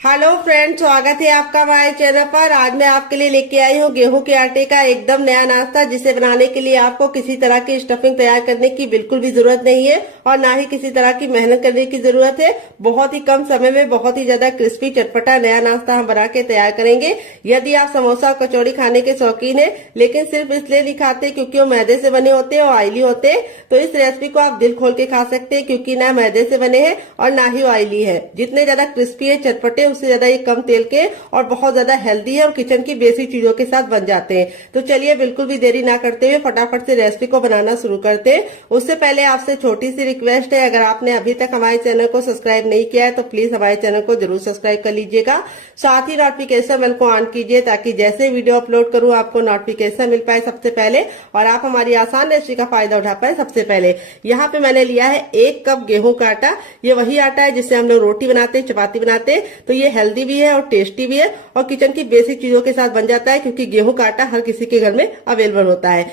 Hello friend, स्वागत है आपका हमारे चैनल पर। आज मैं आपके लिए लेके आई हूँ गेहूं के आटे का एकदम नया नाश्ता, जिसे बनाने के लिए आपको किसी तरह की स्टफिंग तैयार करने की बिल्कुल भी जरूरत नहीं है और ना ही किसी तरह की मेहनत करने की जरूरत है। बहुत ही कम समय में बहुत ही ज्यादा क्रिस्पी चटपटा नया नाश्ता हम बना के तैयार करेंगे। यदि आप समोसा कचौड़ी खाने के शौकीन है लेकिन सिर्फ इसलिए नहीं खाते क्योंकि वो मैदे से बने होते हैं और ऑयली होते हैं, तो इस रेसिपी को आप दिल खोल के खा सकते हैं, क्योंकि ना मैदे से बने हैं और ना ही ऑयली है। जितने ज्यादा क्रिस्पी है चटपटे, उससे ज्यादा ये कम तेल के और बहुत ज्यादा हेल्दी है और किचन की बेसिक चीजों के साथ बन जाते हैं। तो चलिए बिल्कुल भी देरी ना करते हुए फटाफट से रेसिपी को बनाना शुरू करते हैं। उससे पहले आपसे छोटी सी रिक्वेस्ट है, अगर आपने अभी तक हमारे चैनल को सब्सक्राइब नहीं किया है तो प्लीज हमारे चैनल को जरूर सब्सक्राइब कर लीजिएगा। साथ ही नोटिफिकेशन बेल को ऑन कीजिए ताकि जैसे वीडियो अपलोड करूं आपको नोटिफिकेशन मिल पाए सबसे पहले और आप हमारी आसान रेसिपी का फायदा उठा पाए सबसे पहले। यहाँ पे मैंने लिया है 1 कप गेहूं का आटा। ये वही आटा है जिससे हम लोग रोटी बनाते हैं, चपाती बनाते हैं। तो ये हेल्दी भी है और टेस्टी भी है और किचन की बेसिक चीजों के साथ बन जाता है, क्योंकि गेहूं का आटा हर किसी के घर में अवेलेबल होता है।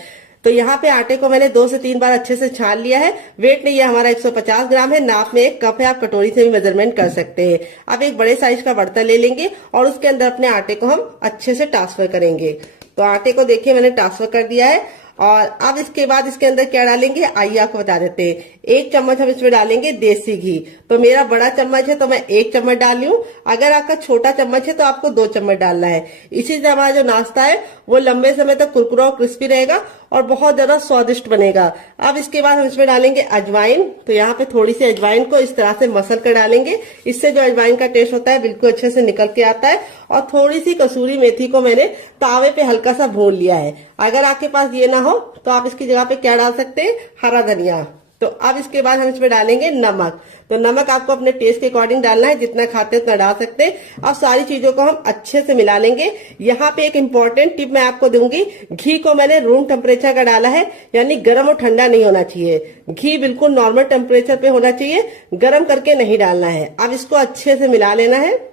तो यहाँ पे आटे को मैंने 2 से 3 बार अच्छे से छान लिया है। वेट नहीं है हमारा 150 ग्राम है, नाप में 1 कप है, आप कटोरी से भी मेजरमेंट कर सकते हैं। अब एक बड़े साइज का बर्तन ले लेंगे और उसके अंदर अपने आटे को हम अच्छे से ट्रांसफर करेंगे। तो आटे को देखिए मैंने ट्रांसफर कर दिया है और अब इसके बाद इसके अंदर क्या डालेंगे आइए आपको बता देते हैं। 1 चम्मच हम इसमें डालेंगे देसी घी। तो मेरा बड़ा चम्मच है तो मैं 1 चम्मच डाल रही हूँ। अगर आपका छोटा चम्मच है तो आपको 2 चम्मच डालना है। इसी से हमारा जो नाश्ता है वो लंबे समय तक कुरकुरा और क्रिस्पी रहेगा और बहुत ज्यादा स्वादिष्ट बनेगा। अब इसके बाद हम इसमें डालेंगे अजवाइन। तो यहाँ पे थोड़ी सी अजवाइन को इस तरह से मसल कर डालेंगे, इससे जो अजवाइन का टेस्ट होता है बिल्कुल अच्छे से निकल के आता है। और थोड़ी सी कसूरी मेथी को मैंने तावे पे हल्का सा भून लिया है। अगर आपके पास ये ना हो तो आप इसकी जगह पे क्या डाल सकते हैं, हरा धनिया। तो अब इसके बाद हम इसमें डालेंगे नमक। तो नमक आपको अपने टेस्ट के अकॉर्डिंग डालना है, जितना खाते हैं उतना डाल सकते हैं। अब सारी चीजों को हम अच्छे से मिला लेंगे। यहाँ पे एक इम्पोर्टेंट टिप मैं आपको दूंगी, घी को मैंने रूम टेम्परेचर का डाला है, यानी गर्म और ठंडा नहीं होना चाहिए। घी बिल्कुल नॉर्मल टेम्परेचर पे होना चाहिए, गर्म करके नहीं डालना है। अब इसको अच्छे से मिला लेना है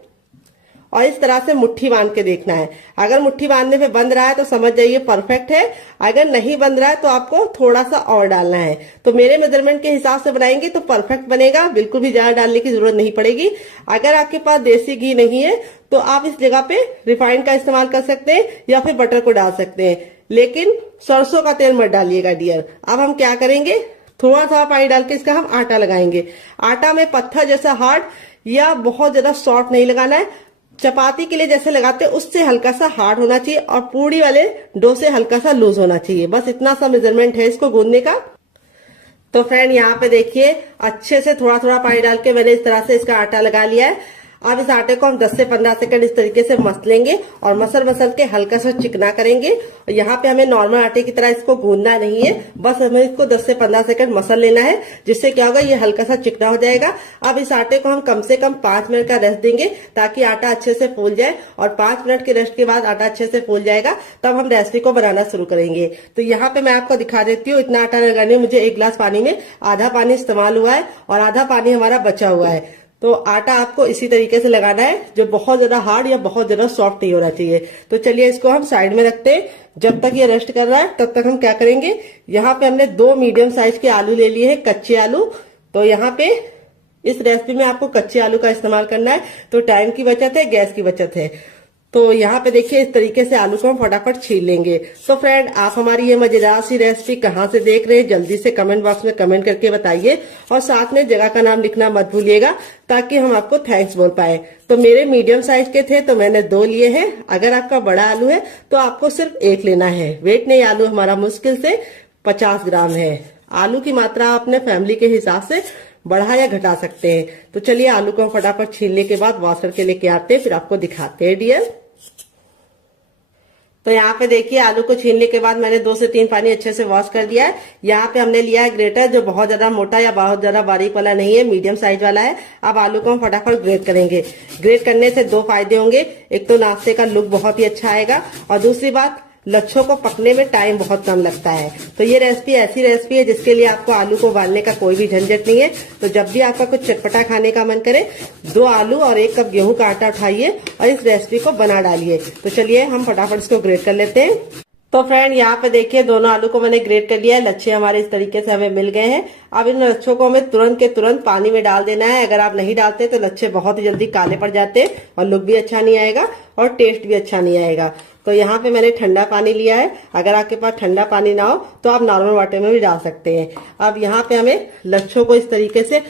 और इस तरह से मुट्ठी बांध के देखना है। अगर मुट्ठी बांधने पे बंध रहा है तो समझ जाइए परफेक्ट है, अगर नहीं बंध रहा है तो आपको थोड़ा सा और डालना है। तो मेरे मेजरमेंट के हिसाब से बनाएंगे तो परफेक्ट बनेगा, बिल्कुल भी ज्यादा डालने की जरूरत नहीं पड़ेगी। अगर आपके पास देसी घी नहीं है तो आप इस जगह पे रिफाइंड का इस्तेमाल कर सकते हैं या फिर बटर को डाल सकते हैं, लेकिन सरसों का तेल मत डालिएगा डियर। अब हम क्या करेंगे, थोड़ा सा पानी डाल के इसका हम आटा लगाएंगे। आटा में पत्थर जैसा हार्ड या बहुत ज्यादा सॉफ्ट नहीं लगाना है। चपाती के लिए जैसे लगाते हैं उससे हल्का सा हार्ड होना चाहिए और पूड़ी वाले डो से हल्का सा लूज होना चाहिए। बस इतना सा मेजरमेंट है इसको गूंदने का। तो फ्रेंड यहाँ पे देखिए अच्छे से थोड़ा थोड़ा पानी डाल के मैंने इस तरह से इसका आटा लगा लिया है। अब इस आटे को हम 10 से 15 सेकंड इस तरीके से मसलेंगे और मसल के हल्का सा चिकना करेंगे। और यहाँ पे हमें नॉर्मल आटे की तरह इसको गूंदना नहीं है, बस हमें इसको 10 से 15 सेकंड मसल लेना है, जिससे क्या होगा ये हल्का सा चिकना हो जाएगा। अब इस आटे को हम कम से कम 5 मिनट का रेस्ट देंगे ताकि आटा अच्छे से फूल जाए और 5 मिनट के रेस्ट के बाद आटा अच्छे से फूल जाएगा, तब हम रेसिपी को बनाना शुरू करेंगे। तो यहाँ पे मैं आपको दिखा देती हूँ, इतना आटा लगाने में मुझे 1 गिलास पानी में आधा पानी इस्तेमाल हुआ है और आधा पानी हमारा बचा हुआ है। तो आटा आपको इसी तरीके से लगाना है, जो बहुत ज्यादा हार्ड या बहुत ज्यादा सॉफ्ट नहीं होना चाहिए। तो चलिए इसको हम साइड में रखते हैं। जब तक ये रेस्ट कर रहा है तब तक हम क्या करेंगे, यहाँ पे हमने 2 मीडियम साइज के आलू ले लिए हैं, कच्चे आलू। तो यहाँ पे इस रेसिपी में आपको कच्चे आलू का इस्तेमाल करना है, तो टाइम की बचत है, गैस की बचत है। तो यहाँ पे देखिए इस तरीके से आलू को हम फटाफट छील लेंगे। तो फ्रेंड आप हमारी ये मजेदार सी रेसिपी कहाँ से देख रहे हैं जल्दी से कमेंट बॉक्स में कमेंट करके बताइए और साथ में जगह का नाम लिखना मत भूलिएगा ताकि हम आपको थैंक्स बोल पाए। तो मेरे मीडियम साइज के थे तो मैंने 2 लिए हैं। अगर आपका बड़ा आलू है तो आपको सिर्फ 1 लेना है। वेट नहीं, आलू हमारा मुश्किल से 50 ग्राम है। आलू की मात्रा आप अपने फैमिली के हिसाब से बढ़ा या घटा सकते हैं। तो चलिए आलू को हम फटाफट छीलने के बाद वॉश करके लेके आते हैं, फिर आपको दिखाते हैं डियर। तो यहाँ पे देखिए आलू को छीलने के बाद मैंने 2 से 3 पानी अच्छे से वॉश कर दिया है। यहाँ पे हमने लिया है ग्रेटर, जो बहुत ज्यादा मोटा या बहुत ज्यादा बारीक वाला नहीं है, मीडियम साइज वाला है। अब आलू को हम फटाफट ग्रेट करेंगे। ग्रेट करने से 2 फायदे होंगे, एक तो नाश्ते का लुक बहुत ही अच्छा आएगा और दूसरी बात लच्छों को पकने में टाइम बहुत कम लगता है। तो ये रेसिपी ऐसी रेसिपी है जिसके लिए आपको आलू को उबालने का कोई भी झंझट नहीं है। तो जब भी आपका कुछ चटपटा खाने का मन करे 2 आलू और 1 कप गेहूं का आटा उठाइए और इस रेसिपी को बना डालिए। तो चलिए हम फटाफट इसको ग्रेट कर लेते हैं। तो फ्रेंड यहाँ पे देखिए दोनों आलू को मैंने ग्रेट कर लिया है। लच्छे हमारे इस तरीके से हमें मिल गए हैं। अब इन लच्छों को हमें तुरंत के तुरंत पानी में डाल देना है। अगर आप नहीं डालते तो लच्छे बहुत ही जल्दी काले पड़ जाते हैं और लुक भी अच्छा नहीं आएगा और टेस्ट भी अच्छा नहीं आएगा। तो यहाँ पे मैंने ठंडा पानी लिया है। अगर आपके पास ठंडा पानी ना हो तो आप नॉर्मल वाटर में भी डाल सकते हैं। अब यहाँ पे हमें लच्छों को इस तरीके से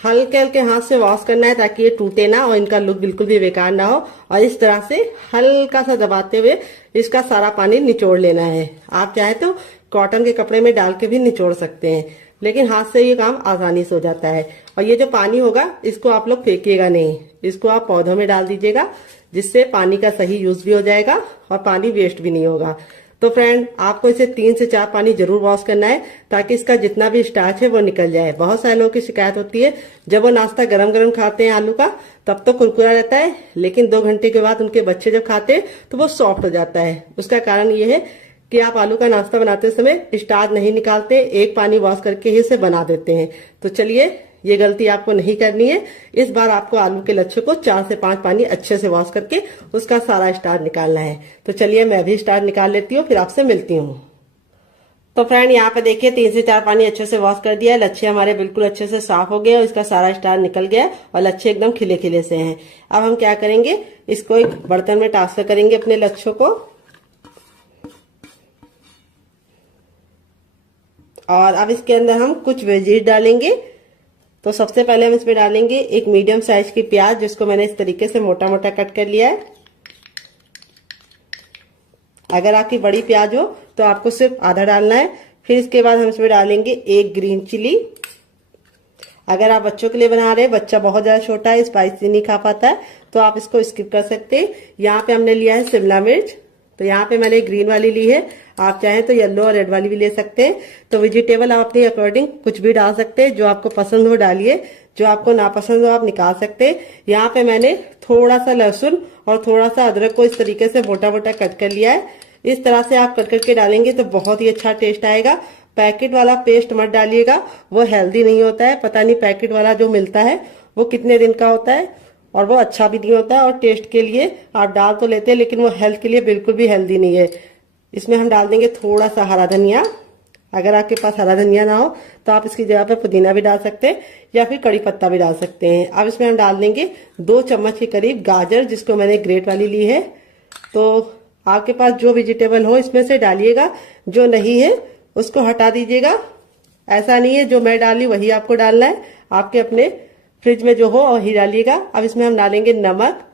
हल्के हल्के हाथ से वॉश करना है ताकि ये टूटे ना और इनका लुक बिल्कुल भी बेकार ना हो। और इस तरह से हल्का सा दबाते हुए इसका सारा पानी निचोड़ लेना है। आप चाहे तो कॉटन के कपड़े में डाल के भी निचोड़ सकते हैं, लेकिन हाथ से ये काम आसानी से हो जाता है। और ये जो पानी होगा इसको आप लोग फेंकिएगा नहीं, इसको आप पौधों में डाल दीजिएगा, जिससे पानी का सही यूज भी हो जाएगा और पानी वेस्ट भी नहीं होगा। तो फ्रेंड आपको इसे 3 से 4 पानी जरूर वॉश करना है ताकि इसका जितना भी स्टार्च है वो निकल जाए। बहुत सारे लोगों की शिकायत होती है जब वो नाश्ता गरम गरम खाते हैं आलू का तब तो कुरकुरा रहता है, लेकिन 2 घंटे के बाद उनके बच्चे जब खाते हैं तो वो सॉफ्ट हो जाता है। उसका कारण ये है कि आप आलू का नाश्ता बनाते समय स्टार्च नहीं निकालते, एक पानी वॉश करके ही इसे बना देते हैं। तो चलिए ये गलती आपको नहीं करनी है। इस बार आपको आलू के लच्छे को 4 से 5 पानी अच्छे से वॉश करके उसका सारा स्टार्च निकालना है। तो चलिए मैं भी स्टार्च निकाल लेती हूँ, फिर आपसे मिलती हूँ। तो फ्रेंड यहाँ पे देखिए 3 से 4 पानी अच्छे से वॉश कर दिया है। लच्छे हमारे बिल्कुल अच्छे से साफ हो गए और इसका सारा स्टार्च निकल गया और लच्छे एकदम खिले खिले से हैं। अब हम क्या करेंगे, इसको एक बर्तन में ट्रांसफर करेंगे अपने लच्छों को। और अब इसके अंदर हम कुछ वेजीज डालेंगे। तो सबसे पहले हम इसमें डालेंगे एक मीडियम साइज की प्याज, जिसको मैंने इस तरीके से मोटा मोटा कट कर लिया है। अगर आपकी बड़ी प्याज हो तो आपको सिर्फ आधा डालना है। फिर इसके बाद हम इसमें डालेंगे एक ग्रीन चिली। अगर आप बच्चों के लिए बना रहे हैं, बच्चा बहुत ज्यादा छोटा है, स्पाइसी नहीं खा पाता है, तो आप इसको स्किप कर सकते हैं। यहाँ पे हमने लिया है शिमला मिर्च। तो यहाँ पे मैंने ग्रीन वाली ली है, आप चाहें तो येलो और रेड वाली भी ले सकते हैं। तो वेजिटेबल आप अपने अकॉर्डिंग कुछ भी डाल सकते हैं, जो आपको पसंद हो डालिए, जो आपको नापसंद हो आप निकाल सकते हैं। यहाँ पे मैंने थोड़ा सा लहसुन और थोड़ा सा अदरक को इस तरीके से मोटा मोटा कट कर लिया है। इस तरह से आप कट करके डालेंगे तो बहुत ही अच्छा टेस्ट आएगा। पैकेट वाला पेस्ट मत डालिएगा, वो हेल्दी नहीं होता है। पता नहीं पैकेट वाला जो मिलता है वो कितने दिन का होता है और वो अच्छा भी नहीं होता है। और टेस्ट के लिए आप डाल तो लेते हैं, लेकिन वो हेल्थ के लिए बिल्कुल भी हेल्दी नहीं है। इसमें हम डाल देंगे थोड़ा सा हरा धनिया। अगर आपके पास हरा धनिया ना हो तो आप इसकी जगह पे पुदीना भी डाल सकते हैं या फिर कड़ी पत्ता भी डाल सकते हैं। अब इसमें हम डाल देंगे 2 चम्मच के करीब गाजर, जिसको मैंने ग्रेट वाली ली है। तो आपके पास जो वेजिटेबल हो इसमें से डालिएगा, जो नहीं है उसको हटा दीजिएगा। ऐसा नहीं है जो मैं डाली वही आपको डालना है, आपके अपने फ्रिज में जो हो वही डालिएगा। अब इसमें हम डालेंगे नमक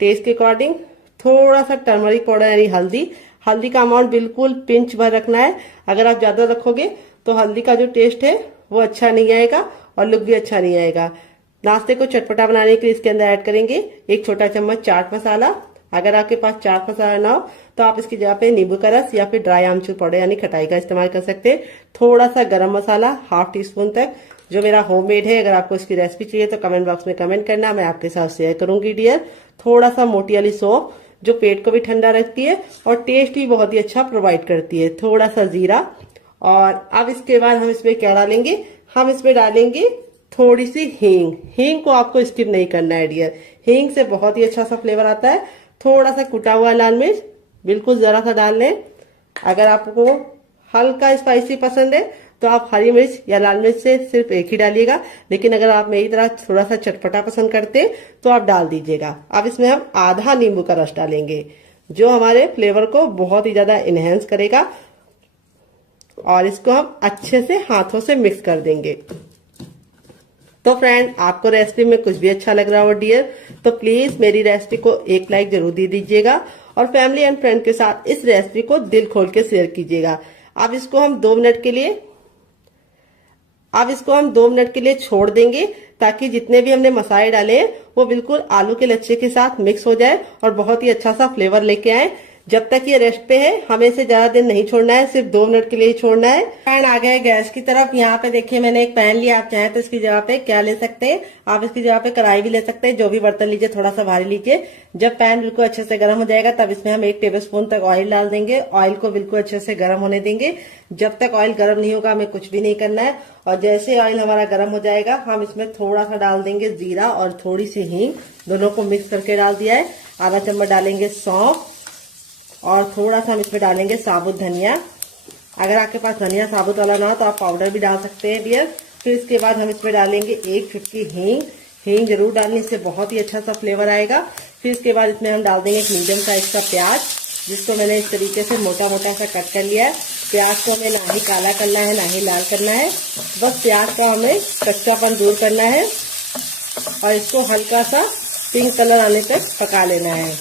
टेस्ट के अकॉर्डिंग, थोड़ा सा टर्मरिक पाउडर यानी हल्दी। हल्दी का अमाउंट बिल्कुल पिंच भर रखना है। अगर आप ज्यादा रखोगे तो हल्दी का जो टेस्ट है वो अच्छा नहीं आएगा और लुक भी अच्छा नहीं आएगा। नाश्ते को चटपटा बनाने के लिए इसके अंदर ऐड करेंगे 1 छोटा चम्मच चाट मसाला। अगर आपके पास चाट मसाला ना हो तो आप इसकी जगह पे नींबू का रस या फिर ड्राई आमचूर पाउडर यानी खटाई का इस्तेमाल कर सकते हैं। थोड़ा सा गरम मसाला 1/2 टीस्पून तक, जो मेरा होममेड है। अगर आपको इसकी रेसिपी चाहिए तो कमेंट बॉक्स में कमेंट करना, मैं आपके साथ शेयर करूंगी डियर। थोड़ा सा मोटी वाली सौंफ, जो पेट को भी ठंडा रखती है और टेस्ट भी बहुत ही अच्छा प्रोवाइड करती है। थोड़ा सा जीरा। और अब इसके बाद हम इसमें क्या डालेंगे, हम इसमें डालेंगे थोड़ी सी हींग। हींग को आपको स्किप नहीं करना है डियर, हींग से बहुत ही अच्छा सा फ्लेवर आता है। थोड़ा सा कुटा हुआ लाल मिर्च, बिल्कुल जरा सा डाल लें। अगर आपको हल्का स्पाइसी पसंद है तो आप हरी मिर्च या लाल मिर्च से सिर्फ एक ही डालिएगा, लेकिन अगर आप मेरी तरह थोड़ा सा चटपटा पसंद करते हैं तो आप डाल दीजिएगा। अब इसमें हम आधा नींबू का रस डालेंगे, जो हमारे फ्लेवर को बहुत ही ज्यादा इनहेंस करेगा। और इसको हम अच्छे से हाथों से मिक्स कर देंगे। तो फ्रेंड आपको रेसिपी में कुछ भी अच्छा लग रहा हो डियर, तो प्लीज मेरी रेसिपी को एक लाइक जरूर दे दीजिएगा और फैमिली एंड फ्रेंड के साथ इस रेसिपी को दिल खोल के शेयर कीजिएगा। अब इसको हम 2 मिनट के लिए छोड़ देंगे, ताकि जितने भी हमने मसाले डाले हैं वो बिल्कुल आलू के लच्छे के साथ मिक्स हो जाए और बहुत ही अच्छा सा फ्लेवर लेके आए। जब तक ये रेस्ट पे है हमें इसे ज्यादा देर नहीं छोड़ना है, सिर्फ 2 मिनट के लिए ही छोड़ना है। पैन आ गया है गैस की तरफ। यहाँ पे देखिए मैंने एक पैन लिया, आप चाहें तो इसकी जगह पे क्या ले सकते हैं, आप इसकी जगह पे कढ़ाई भी ले सकते हैं। जो भी बर्तन लीजिए थोड़ा सा भारी लीजिए। जब पैन बिल्कुल अच्छे से गर्म हो जाएगा तब इसमें हम 1 टेबलस्पून तक ऑयल डाल देंगे। ऑयल को बिल्कुल अच्छे से गर्म होने देंगे। जब तक ऑयल गर्म नहीं होगा हमें कुछ भी नहीं करना है। और जैसे ऑयल हमारा गर्म हो जाएगा हम इसमें थोड़ा सा डाल देंगे जीरा और थोड़ी सी हींग, दोनों को मिक्स करके डाल दिया है। आधा चम्मच डालेंगे सौंफ, और थोड़ा सा हम इसमें डालेंगे साबुत धनिया। अगर आपके पास धनिया साबुत वाला ना हो तो आप पाउडर भी डाल सकते हैं डियर। फिर इसके बाद हम इसमें डालेंगे 1 चुटकी हींग। हींग जरूर डालनी, इससे बहुत ही अच्छा सा फ्लेवर आएगा। फिर इसके बाद इसमें हम डाल देंगे एक मीडियम साइज का प्याज, जिसको मैंने इस तरीके से मोटा मोटा सा कट कर लिया है। प्याज को हमें ना ही काला करना है ना ही लाल करना है, बस प्याज का हमें कच्चापन दूर करना है और इसको हल्का सा पिंक कलर आने तक पका लेना है।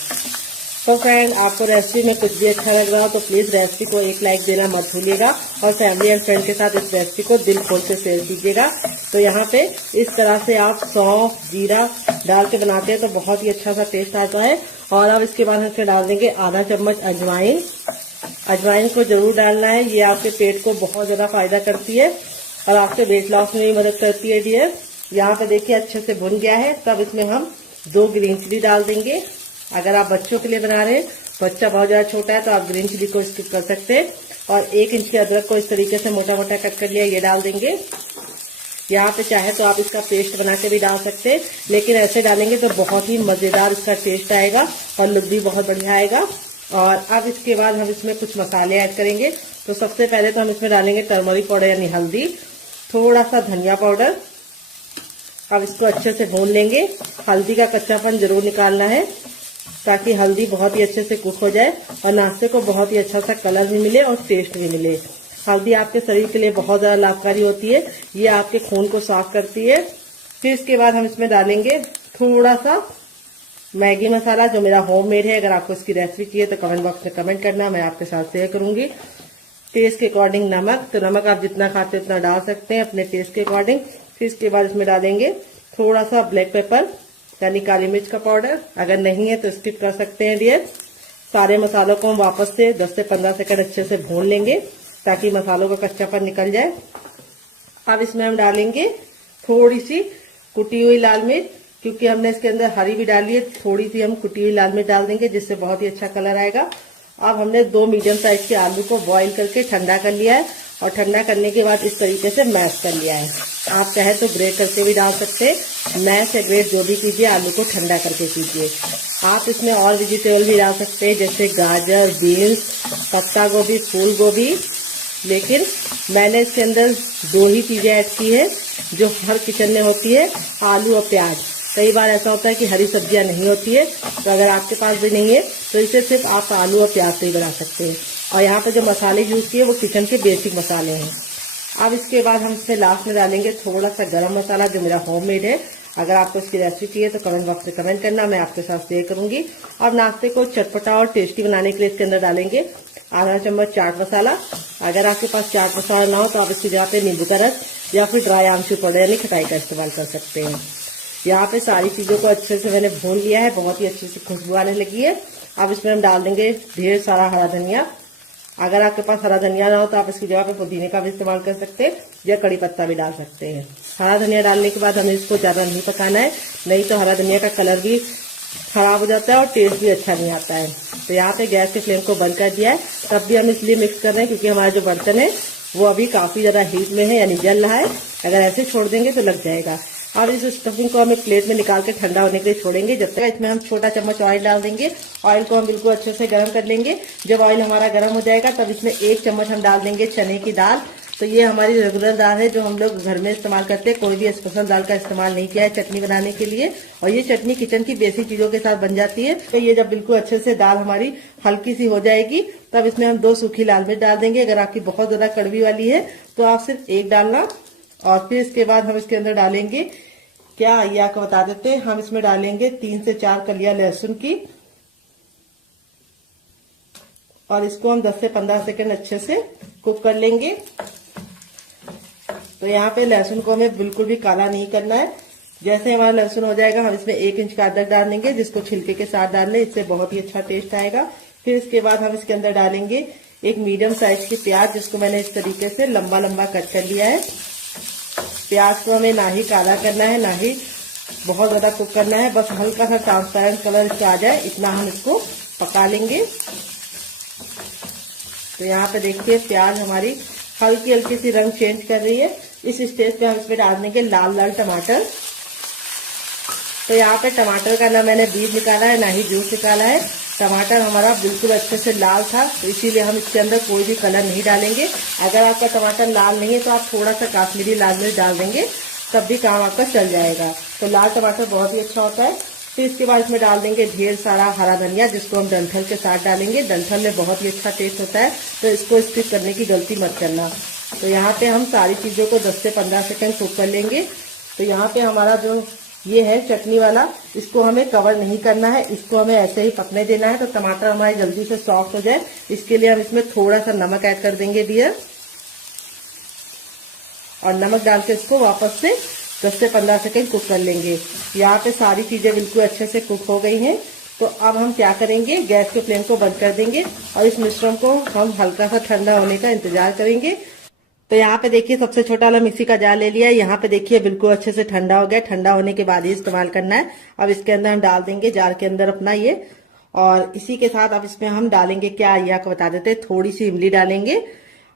तो फ्रेंड, आपको रेसिपी में कुछ भी अच्छा लग रहा हो तो प्लीज रेसिपी को एक लाइक देना मत भूलिएगा और फैमिली एंड फ्रेंड के साथ इस रेसिपी को दिल खोल से शेयर कीजिएगा। तो यहाँ पे इस तरह से आप सौंफ जीरा डाल के बनाते हैं तो बहुत ही अच्छा सा टेस्ट आता है। और अब इसके बाद हम इसमें डाल देंगे आधा चम्मच अजवाइन। अजवाइन को जरूर डालना है, ये आपके पेट को बहुत ज्यादा फायदा करती है और आपके वेट लॉस में भी मदद करती है डियर। यहाँ पे देखिए अच्छे से भुन गया है। तब इसमें हम 2 ग्रीन चिली डाल देंगे। अगर आप बच्चों के लिए बना रहे हैं, बच्चा बहुत ज्यादा छोटा है तो आप ग्रीन चिली को स्किप कर सकते हैं। और 1 इंच के अदरक को इस तरीके से मोटा मोटा कट कर लिया, ये डाल देंगे। यहाँ पे चाहे तो आप इसका पेस्ट बना के भी डाल सकते हैं, लेकिन ऐसे डालेंगे तो बहुत ही मजेदार इसका टेस्ट आएगा और लुक भी बहुत बढ़िया आएगा। और अब इसके बाद हम इसमें कुछ मसाले ऐड करेंगे। तो सबसे पहले तो हम इसमें डालेंगे टर्मरिक पाउडर यानी हल्दी, थोड़ा सा धनिया पाउडर। अब इसको अच्छे से भून लेंगे। हल्दी का कच्चापन जरूर निकालना है ताकि हल्दी बहुत ही अच्छे से कुक हो जाए और नाश्ते को बहुत ही अच्छा सा कलर भी मिले और टेस्ट भी मिले। हल्दी आपके शरीर के लिए बहुत ज्यादा लाभकारी होती है, ये आपके खून को साफ करती है। फिर इसके बाद हम इसमें डालेंगे थोड़ा सा मैगी मसाला, जो मेरा होममेड है। अगर आपको इसकी रेसिपी चाहिए तो कमेंट बॉक्स में कमेंट करना, मैं आपके साथ शेयर करूंगी। टेस्ट के अकॉर्डिंग नमक, तो नमक आप जितना खाते हैं उतना डाल सकते हैं अपने टेस्ट के अकॉर्डिंग। फिर इसके बाद इसमें डालेंगे थोड़ा सा ब्लैक पेपर यानी काली मिर्च का पाउडर। अगर नहीं है तो स्किप कर सकते हैं डियर। सारे मसालों को हम वापस से 10 से 15 सेकंड अच्छे से भून लेंगे ताकि मसालों का कच्चापन निकल जाए। अब इसमें हम डालेंगे थोड़ी सी कुटी हुई लाल मिर्च, क्योंकि हमने इसके अंदर हरी भी डाली है, थोड़ी सी हम कुटी हुई लाल मिर्च डाल देंगे जिससे बहुत ही अच्छा कलर आएगा। अब हमने 2 मीडियम साइज के आलू को बॉईल करके ठंडा कर लिया है और ठंडा करने के बाद इस तरीके से मैश कर लिया है। आप चाहे तो ग्रेट करके भी डाल सकते हैं। मैश या ग्रेट जो भी कीजिए, आलू को ठंडा करके कीजिए। आप इसमें और वेजिटेबल भी डाल सकते हैं जैसे गाजर, बीन्स, पत्ता गोभी, फूल गोभी, लेकिन मैंने इसके अंदर 2 ही चीजें ऐड की है जो हर किचन में होती है, आलू और प्याज। कई बार ऐसा होता है कि हरी सब्जियां नहीं होती है, तो अगर आपके पास भी नहीं है तो इसे सिर्फ आप आलू और प्याज से ही बना सकते हैं। और यहाँ पे जो मसाले यूज किए वो किचन के बेसिक मसाले हैं। अब इसके बाद हम इसमें लास्ट में डालेंगे थोड़ा सा गरम मसाला, जो मेरा होममेड है। अगर आपको इसकी रेसिपी चाहिए तो कमेंट बॉक्स में कमेंट करना, मैं आपके साथ शेयर करूंगी। अब नाश्ते को चटपटा और टेस्टी बनाने के लिए इसके अंदर डालेंगे आधा चम्मच चाट मसाला। अगर आपके पास चाट मसाला ना हो तो आप इसकी जगह पे नींबू का रस या फिर ड्राई आमचूर पाउडर यानी खटाई का इस्तेमाल कर सकते हैं। यहाँ पे सारी चीजों को अच्छे से मैंने भून लिया है, बहुत ही अच्छे से खुशबू आने लगी है। अब इसमें हम डाल देंगे ढेर सारा हरा धनिया। अगर आपके पास हरा धनिया ना हो तो आप इसकी जगह पे पुदीने का भी इस्तेमाल कर सकते हैं या कड़ी पत्ता भी डाल सकते हैं। हरा धनिया डालने के बाद हमें इसको ज्यादा नहीं पकाना है, नहीं तो हरा धनिया का कलर भी खराब हो जाता है और टेस्ट भी अच्छा नहीं आता है। तो यहाँ पे गैस के फ्लेम को बंद कर दिया है, तब भी हम इसलिए मिक्स कर रहे हैं क्योंकि हमारा जो बर्तन है वो अभी काफी ज्यादा हीट में है यानी जल रहा है। अगर ऐसे छोड़ देंगे तो लग जाएगा। अब इस स्टफिंग को हम एक प्लेट में निकाल के ठंडा होने के लिए छोड़ेंगे। जब तक इसमें हम छोटा चम्मच ऑयल डाल देंगे। ऑयल को हम बिल्कुल अच्छे से गर्म कर लेंगे। जब ऑयल हमारा गर्म हो जाएगा तब इसमें 1 चम्मच हम डाल देंगे चने की दाल। तो ये हमारी रेगुलर दाल है जो हम लोग घर में इस्तेमाल करते हैं, कोई भी स्पेशल दाल का इस्तेमाल नहीं किया है चटनी बनाने के लिए। और ये चटनी किचन की बेसिक चीजों के साथ बन जाती है। तो ये जब बिल्कुल अच्छे से दाल हमारी हल्की सी हो जाएगी तब इसमें हम 2 सूखी लाल मिर्च डाल देंगे। अगर आपकी बहुत ज्यादा कड़वी वाली है तो आप सिर्फ 1 डालना। और फिर इसके बाद हम इसके अंदर डालेंगे, क्या ये आपको बता देते हैं, हम इसमें डालेंगे 3 से 4 कलियां लहसुन की और इसको हम 10 से 15 सेकंड अच्छे से कुक कर लेंगे। तो यहाँ पे लहसुन को हमें बिल्कुल भी काला नहीं करना है। जैसे हमारा लहसुन हो जाएगा हम इसमें 1 इंच का अदरक डाल देंगे, जिसको छिलके के साथ डाल लें, इससे बहुत ही अच्छा टेस्ट आएगा। फिर इसके बाद हम इसके अंदर डालेंगे एक मीडियम साइज की प्याज, जिसको मैंने इस तरीके से लंबा लंबा कट कर लिया है। प्याज को हमें ना ही काला करना है ना ही बहुत ज्यादा कुक करना है, बस हल्का सा ट्रांसपेरेंट कलर इसका आ जाए इतना हम इसको पका लेंगे। तो यहाँ पे देखिए प्याज हमारी हल्की हल्की सी रंग चेंज कर रही है। इस स्टेज पे हम इसमें डाल देंगे लाल लाल टमाटर। तो यहाँ पे टमाटर का ना मैंने बीज निकाला है ना ही जूस निकाला है, टमाटर हमारा बिल्कुल अच्छे से लाल था, तो इसीलिए हम इसके अंदर कोई भी कलर नहीं डालेंगे। अगर आपका टमाटर लाल नहीं है तो आप थोड़ा सा काश्मीरी लाल मिर्च डाल देंगे, तब भी काम आपका चल जाएगा। तो लाल टमाटर बहुत ही अच्छा होता है। फिर इसके बाद इसमें डाल देंगे ढेर सारा हरा धनिया, जिसको हम डंठल के साथ डालेंगे। डंठल में बहुत ही अच्छा टेस्ट होता है, तो इसको स्किप करने की गलती मत करना। तो यहाँ पे हम सारी चीज़ों को 10 से 15 सेकंड कुक कर लेंगे। तो यहाँ पे हमारा जो ये है चटनी वाला, इसको हमें कवर नहीं करना है, इसको हमें ऐसे ही पकने देना है। तो टमाटर हमारे जल्दी से सॉफ्ट हो जाए, इसके लिए हम इसमें थोड़ा सा नमक ऐड कर देंगे डियर, और नमक डाल के इसको वापस से 10 से 15 सेकंड कुक कर लेंगे। यहाँ पे सारी चीजें बिल्कुल अच्छे से कुक हो गई हैं। तो अब हम क्या करेंगे, गैस के फ्लेम को बंद कर देंगे और इस मिश्रण को हम हल्का सा ठंडा होने का इंतजार करेंगे। तो यहाँ पे देखिए सबसे छोटा वाला मिक्सी का जार ले लिया। यहाँ पे देखिए बिल्कुल अच्छे से ठंडा हो गया। ठंडा होने के बाद ही इस्तेमाल करना है। अब इसके अंदर हम डाल देंगे जार के अंदर अपना ये, और इसी के साथ अब इसमें हम डालेंगे क्या, ये आपको बता देते हैं, थोड़ी सी इमली डालेंगे।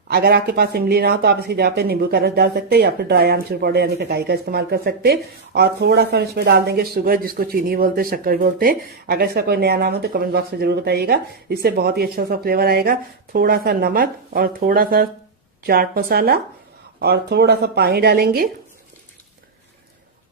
अगर आपके पास इमली ना हो तो आप इसकी जगह पे नींबू का रस डाल सकते हैं, या फिर ड्राई आमचूर पाउडर यानी खटाई का इस्तेमाल कर सकते हैं। और थोड़ा सा इसमें डाल देंगे शुगर, जिसको चीनी बोलते हैं, शक्कर बोलते हैं। अगर इसका कोई नया नाम हो तो कमेंट बॉक्स में जरूर बताइएगा, इससे बहुत ही अच्छा सा फ्लेवर आएगा। थोड़ा सा नमक और थोड़ा सा चाट मसाला और थोड़ा सा पानी डालेंगे,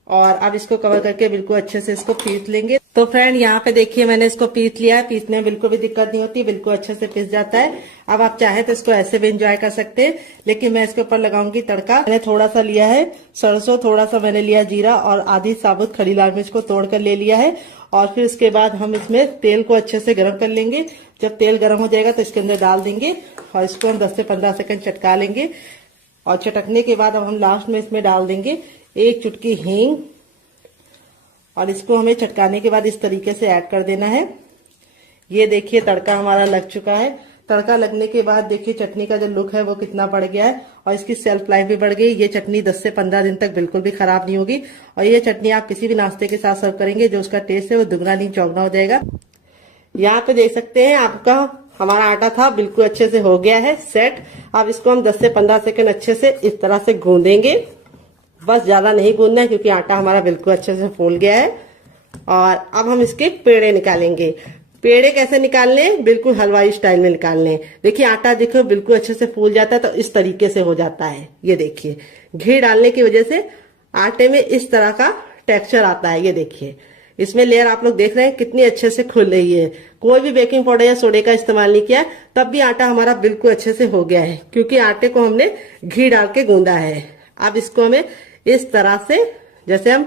और अब इसको कवर करके बिल्कुल अच्छे से इसको पीस लेंगे। तो फ्रेंड यहाँ पे देखिए मैंने इसको पीस लिया है। पीसने में बिल्कुल भी दिक्कत नहीं होती, बिल्कुल अच्छे से पीस जाता है। अब आप चाहे तो इसको ऐसे भी एंजॉय कर सकते हैं, लेकिन मैं इसके ऊपर लगाऊंगी तड़का। मैंने थोड़ा सा लिया है सरसों, थोड़ा सा मैंने लिया जीरा, और आधी साबुत खड़ी लाल मिर्च को तोड़ कर ले लिया है। और फिर इसके बाद हम इसमें तेल को अच्छे से गर्म कर लेंगे। जब तेल गर्म हो जाएगा तो इसके अंदर डाल देंगे और इसको हम 10 से 15 सेकंड चटका लेंगे। और चटकने के बाद अब हम लास्ट में इसमें डाल देंगे 1 चुटकी हींग, और इसको हमें चटकाने के बाद इस तरीके से ऐड कर देना है। ये देखिए तड़का हमारा लग चुका है। तड़का लगने के बाद देखिए चटनी का जो लुक है वो कितना बढ़ गया है, और इसकी सेल्फ लाइफ भी बढ़ गई। ये चटनी 10 से 15 दिन तक बिल्कुल भी खराब नहीं होगी, और ये चटनी आप किसी भी नाश्ते के साथ सर्व करेंगे, जो उसका टेस्ट है वो दुगना नहीं चौगुना हो जाएगा। यहाँ पे देख सकते हैं आपका हमारा आटा था बिल्कुल अच्छे से हो गया है सेट। अब इसको हम 10 से 15 सेकंड अच्छे से इस तरह से गूंदेंगे। बस ज्यादा नहीं गूंदना है, क्योंकि आटा हमारा बिल्कुल अच्छे से फूल गया है। और अब हम इसके पेड़े निकालेंगे। पेड़े कैसे निकालने, बिल्कुल हलवाई स्टाइल में निकालने। देखिए आटा देखो बिल्कुल अच्छे से फूल जाता है, तो इस तरीके से हो जाता है। ये देखिए घी डालने की वजह से आटे में इस तरह का टेक्सचर आता है। ये देखिए इसमें लेयर आप लोग देख रहे हैं कितनी अच्छे से खुल रही है। कोई भी बेकिंग पाउडर या सोडे का इस्तेमाल नहीं किया, तब भी आटा हमारा बिल्कुल अच्छे से हो गया है, क्योंकि आटे को हमने घी डाल के गूंदा है। अब इसको हमें इस तरह से, जैसे हम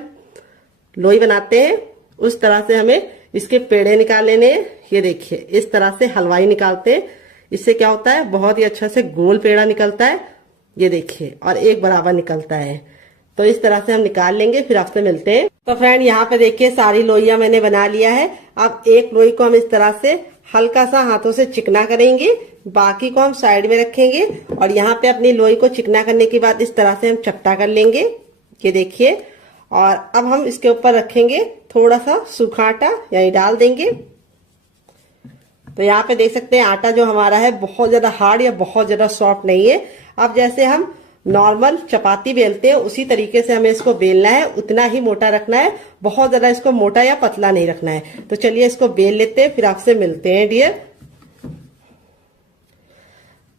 लोई बनाते हैं उस तरह से हमें इसके पेड़े निकाल लेने हैं। ये देखिए इस तरह से हलवाई निकालते हैं। इससे क्या होता है, बहुत ही अच्छा से गोल पेड़ा निकलता है। ये देखिए, और एक बराबर निकलता है। तो इस तरह से हम निकाल लेंगे, फिर आपसे मिलते हैं। तो फ्रेंड यहाँ पे देखिए सारी लोइयां मैंने बना लिया है। अब एक लोई को हम इस तरह से हल्का सा हाथों से चिकना करेंगे, बाकी को हम साइड में रखेंगे। और यहाँ पे अपनी लोई को चिकना करने के बाद इस तरह से हम चपटा कर लेंगे। ये देखिए, और अब हम इसके ऊपर रखेंगे थोड़ा सा सूखा आटा, यानी डाल देंगे। तो यहाँ पे देख सकते हैं आटा जो हमारा है बहुत ज्यादा हार्ड या बहुत ज्यादा सॉफ्ट नहीं है। अब जैसे हम नॉर्मल चपाती बेलते हैं उसी तरीके से हमें इसको बेलना है, उतना ही मोटा रखना है, बहुत ज्यादा इसको मोटा या पतला नहीं रखना है। तो चलिए इसको बेल लेते हैं, फिर आपसे मिलते हैं डियर।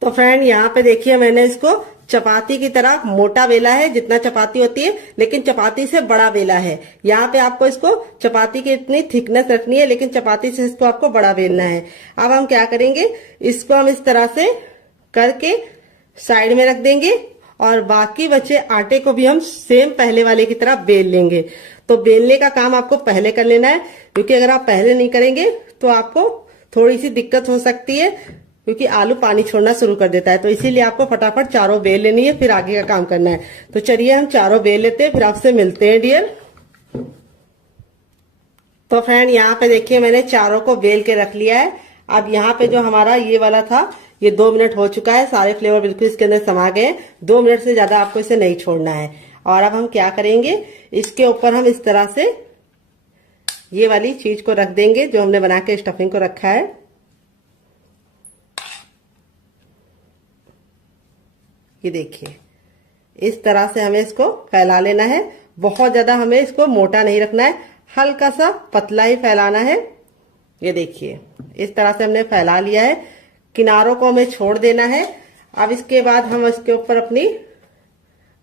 तो फ्रेंड यहाँ पे देखिए मैंने इसको चपाती की तरह मोटा बेला है, जितना चपाती होती है, लेकिन चपाती से बड़ा बेला है। यहाँ पे आपको इसको चपाती की इतनी थिकनेस रखनी है, लेकिन चपाती से इसको आपको बड़ा बेलना है। अब हम क्या करेंगे, इसको हम इस तरह से करके साइड में रख देंगे, और बाकी बचे आटे को भी हम सेम पहले वाले की तरह बेल लेंगे। तो बेलने का काम आपको पहले कर लेना है, क्योंकि अगर आप पहले नहीं करेंगे तो आपको थोड़ी सी दिक्कत हो सकती है, क्योंकि आलू पानी छोड़ना शुरू कर देता है। तो इसीलिए आपको फटाफट चारों बेल लेनी है, फिर आगे का काम करना है। तो चलिए हम चारों बेल लेते हैं, फिर आपसे मिलते हैं डियर। तो फ्रेंड यहाँ पे देखिए मैंने चारों को बेल के रख लिया है। अब यहाँ पे जो हमारा ये वाला था, ये 2 मिनट हो चुका है, सारे फ्लेवर बिल्कुल इसके अंदर समा गए। 2 मिनट से ज्यादा आपको इसे नहीं छोड़ना है। और अब हम क्या करेंगे, इसके ऊपर हम इस तरह से ये वाली चीज को रख देंगे जो हमने बना के स्टफिंग को रखा है। ये देखिए इस तरह से हमें इसको फैला लेना है। बहुत ज्यादा हमें इसको मोटा नहीं रखना है, हल्का सा पतला ही फैलाना है। ये देखिए इस तरह से हमने फैला लिया है, किनारों को हमें छोड़ देना है। अब इसके बाद हम इसके ऊपर अपनी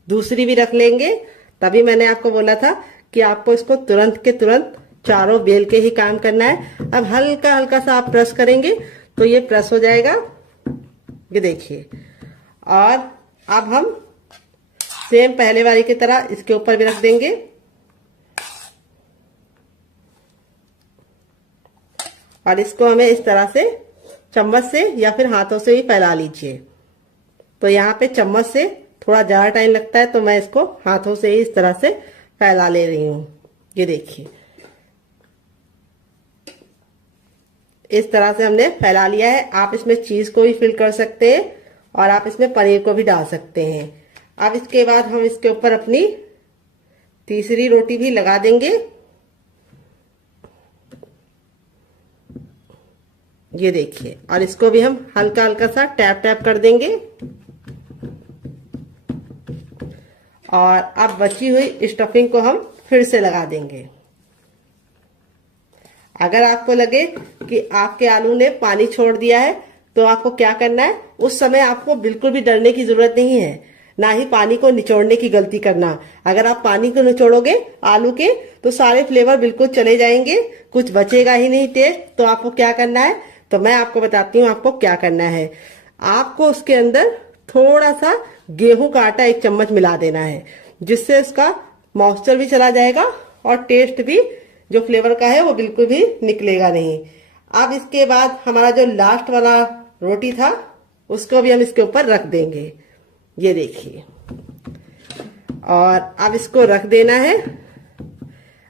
दूसरी भी रख लेंगे। तभी मैंने आपको बोला था कि आपको इसको तुरंत के तुरंत चारों बेल के ही काम करना है। अब हल्का हल्का सा आप प्रेस करेंगे तो ये प्रेस हो जाएगा, ये देखिए। और अब हम सेम पहले वाली की तरह इसके ऊपर भी रख देंगे और इसको हमें इस तरह से चम्मच से या फिर हाथों से ही फैला लीजिए। तो यहाँ पे चम्मच से थोड़ा ज्यादा टाइम लगता है, तो मैं इसको हाथों से ही इस तरह से फैला ले रही हूँ। ये देखिए इस तरह से हमने फैला लिया है। आप इसमें चीज को भी फिल कर सकते हैं और आप इसमें पनीर को भी डाल सकते हैं। अब इसके बाद हम इसके ऊपर अपनी तीसरी रोटी भी लगा देंगे। ये देखिए, और इसको भी हम हल्का हल्का सा टैप टैप कर देंगे। और अब बची हुई स्टफिंग को हम फिर से लगा देंगे। अगर आपको लगे कि आपके आलू ने पानी छोड़ दिया है तो आपको क्या करना है, उस समय आपको बिल्कुल भी डरने की जरूरत नहीं है, ना ही पानी को निचोड़ने की गलती करना। अगर आप पानी को निचोड़ोगे आलू के तो सारे फ्लेवर बिल्कुल चले जाएंगे, कुछ बचेगा ही नहीं टेस्ट। तो आपको क्या करना है, तो मैं आपको बताती हूँ आपको क्या करना है। आपको उसके अंदर थोड़ा सा गेहूं का आटा 1 चम्मच मिला देना है, जिससे उसका मॉइस्चर भी चला जाएगा और टेस्ट भी जो फ्लेवर का है वो बिल्कुल भी निकलेगा नहीं। अब इसके बाद हमारा जो लास्ट वाला रोटी था उसको भी हम इसके ऊपर रख देंगे। ये देखिए, और अब इसको रख देना है।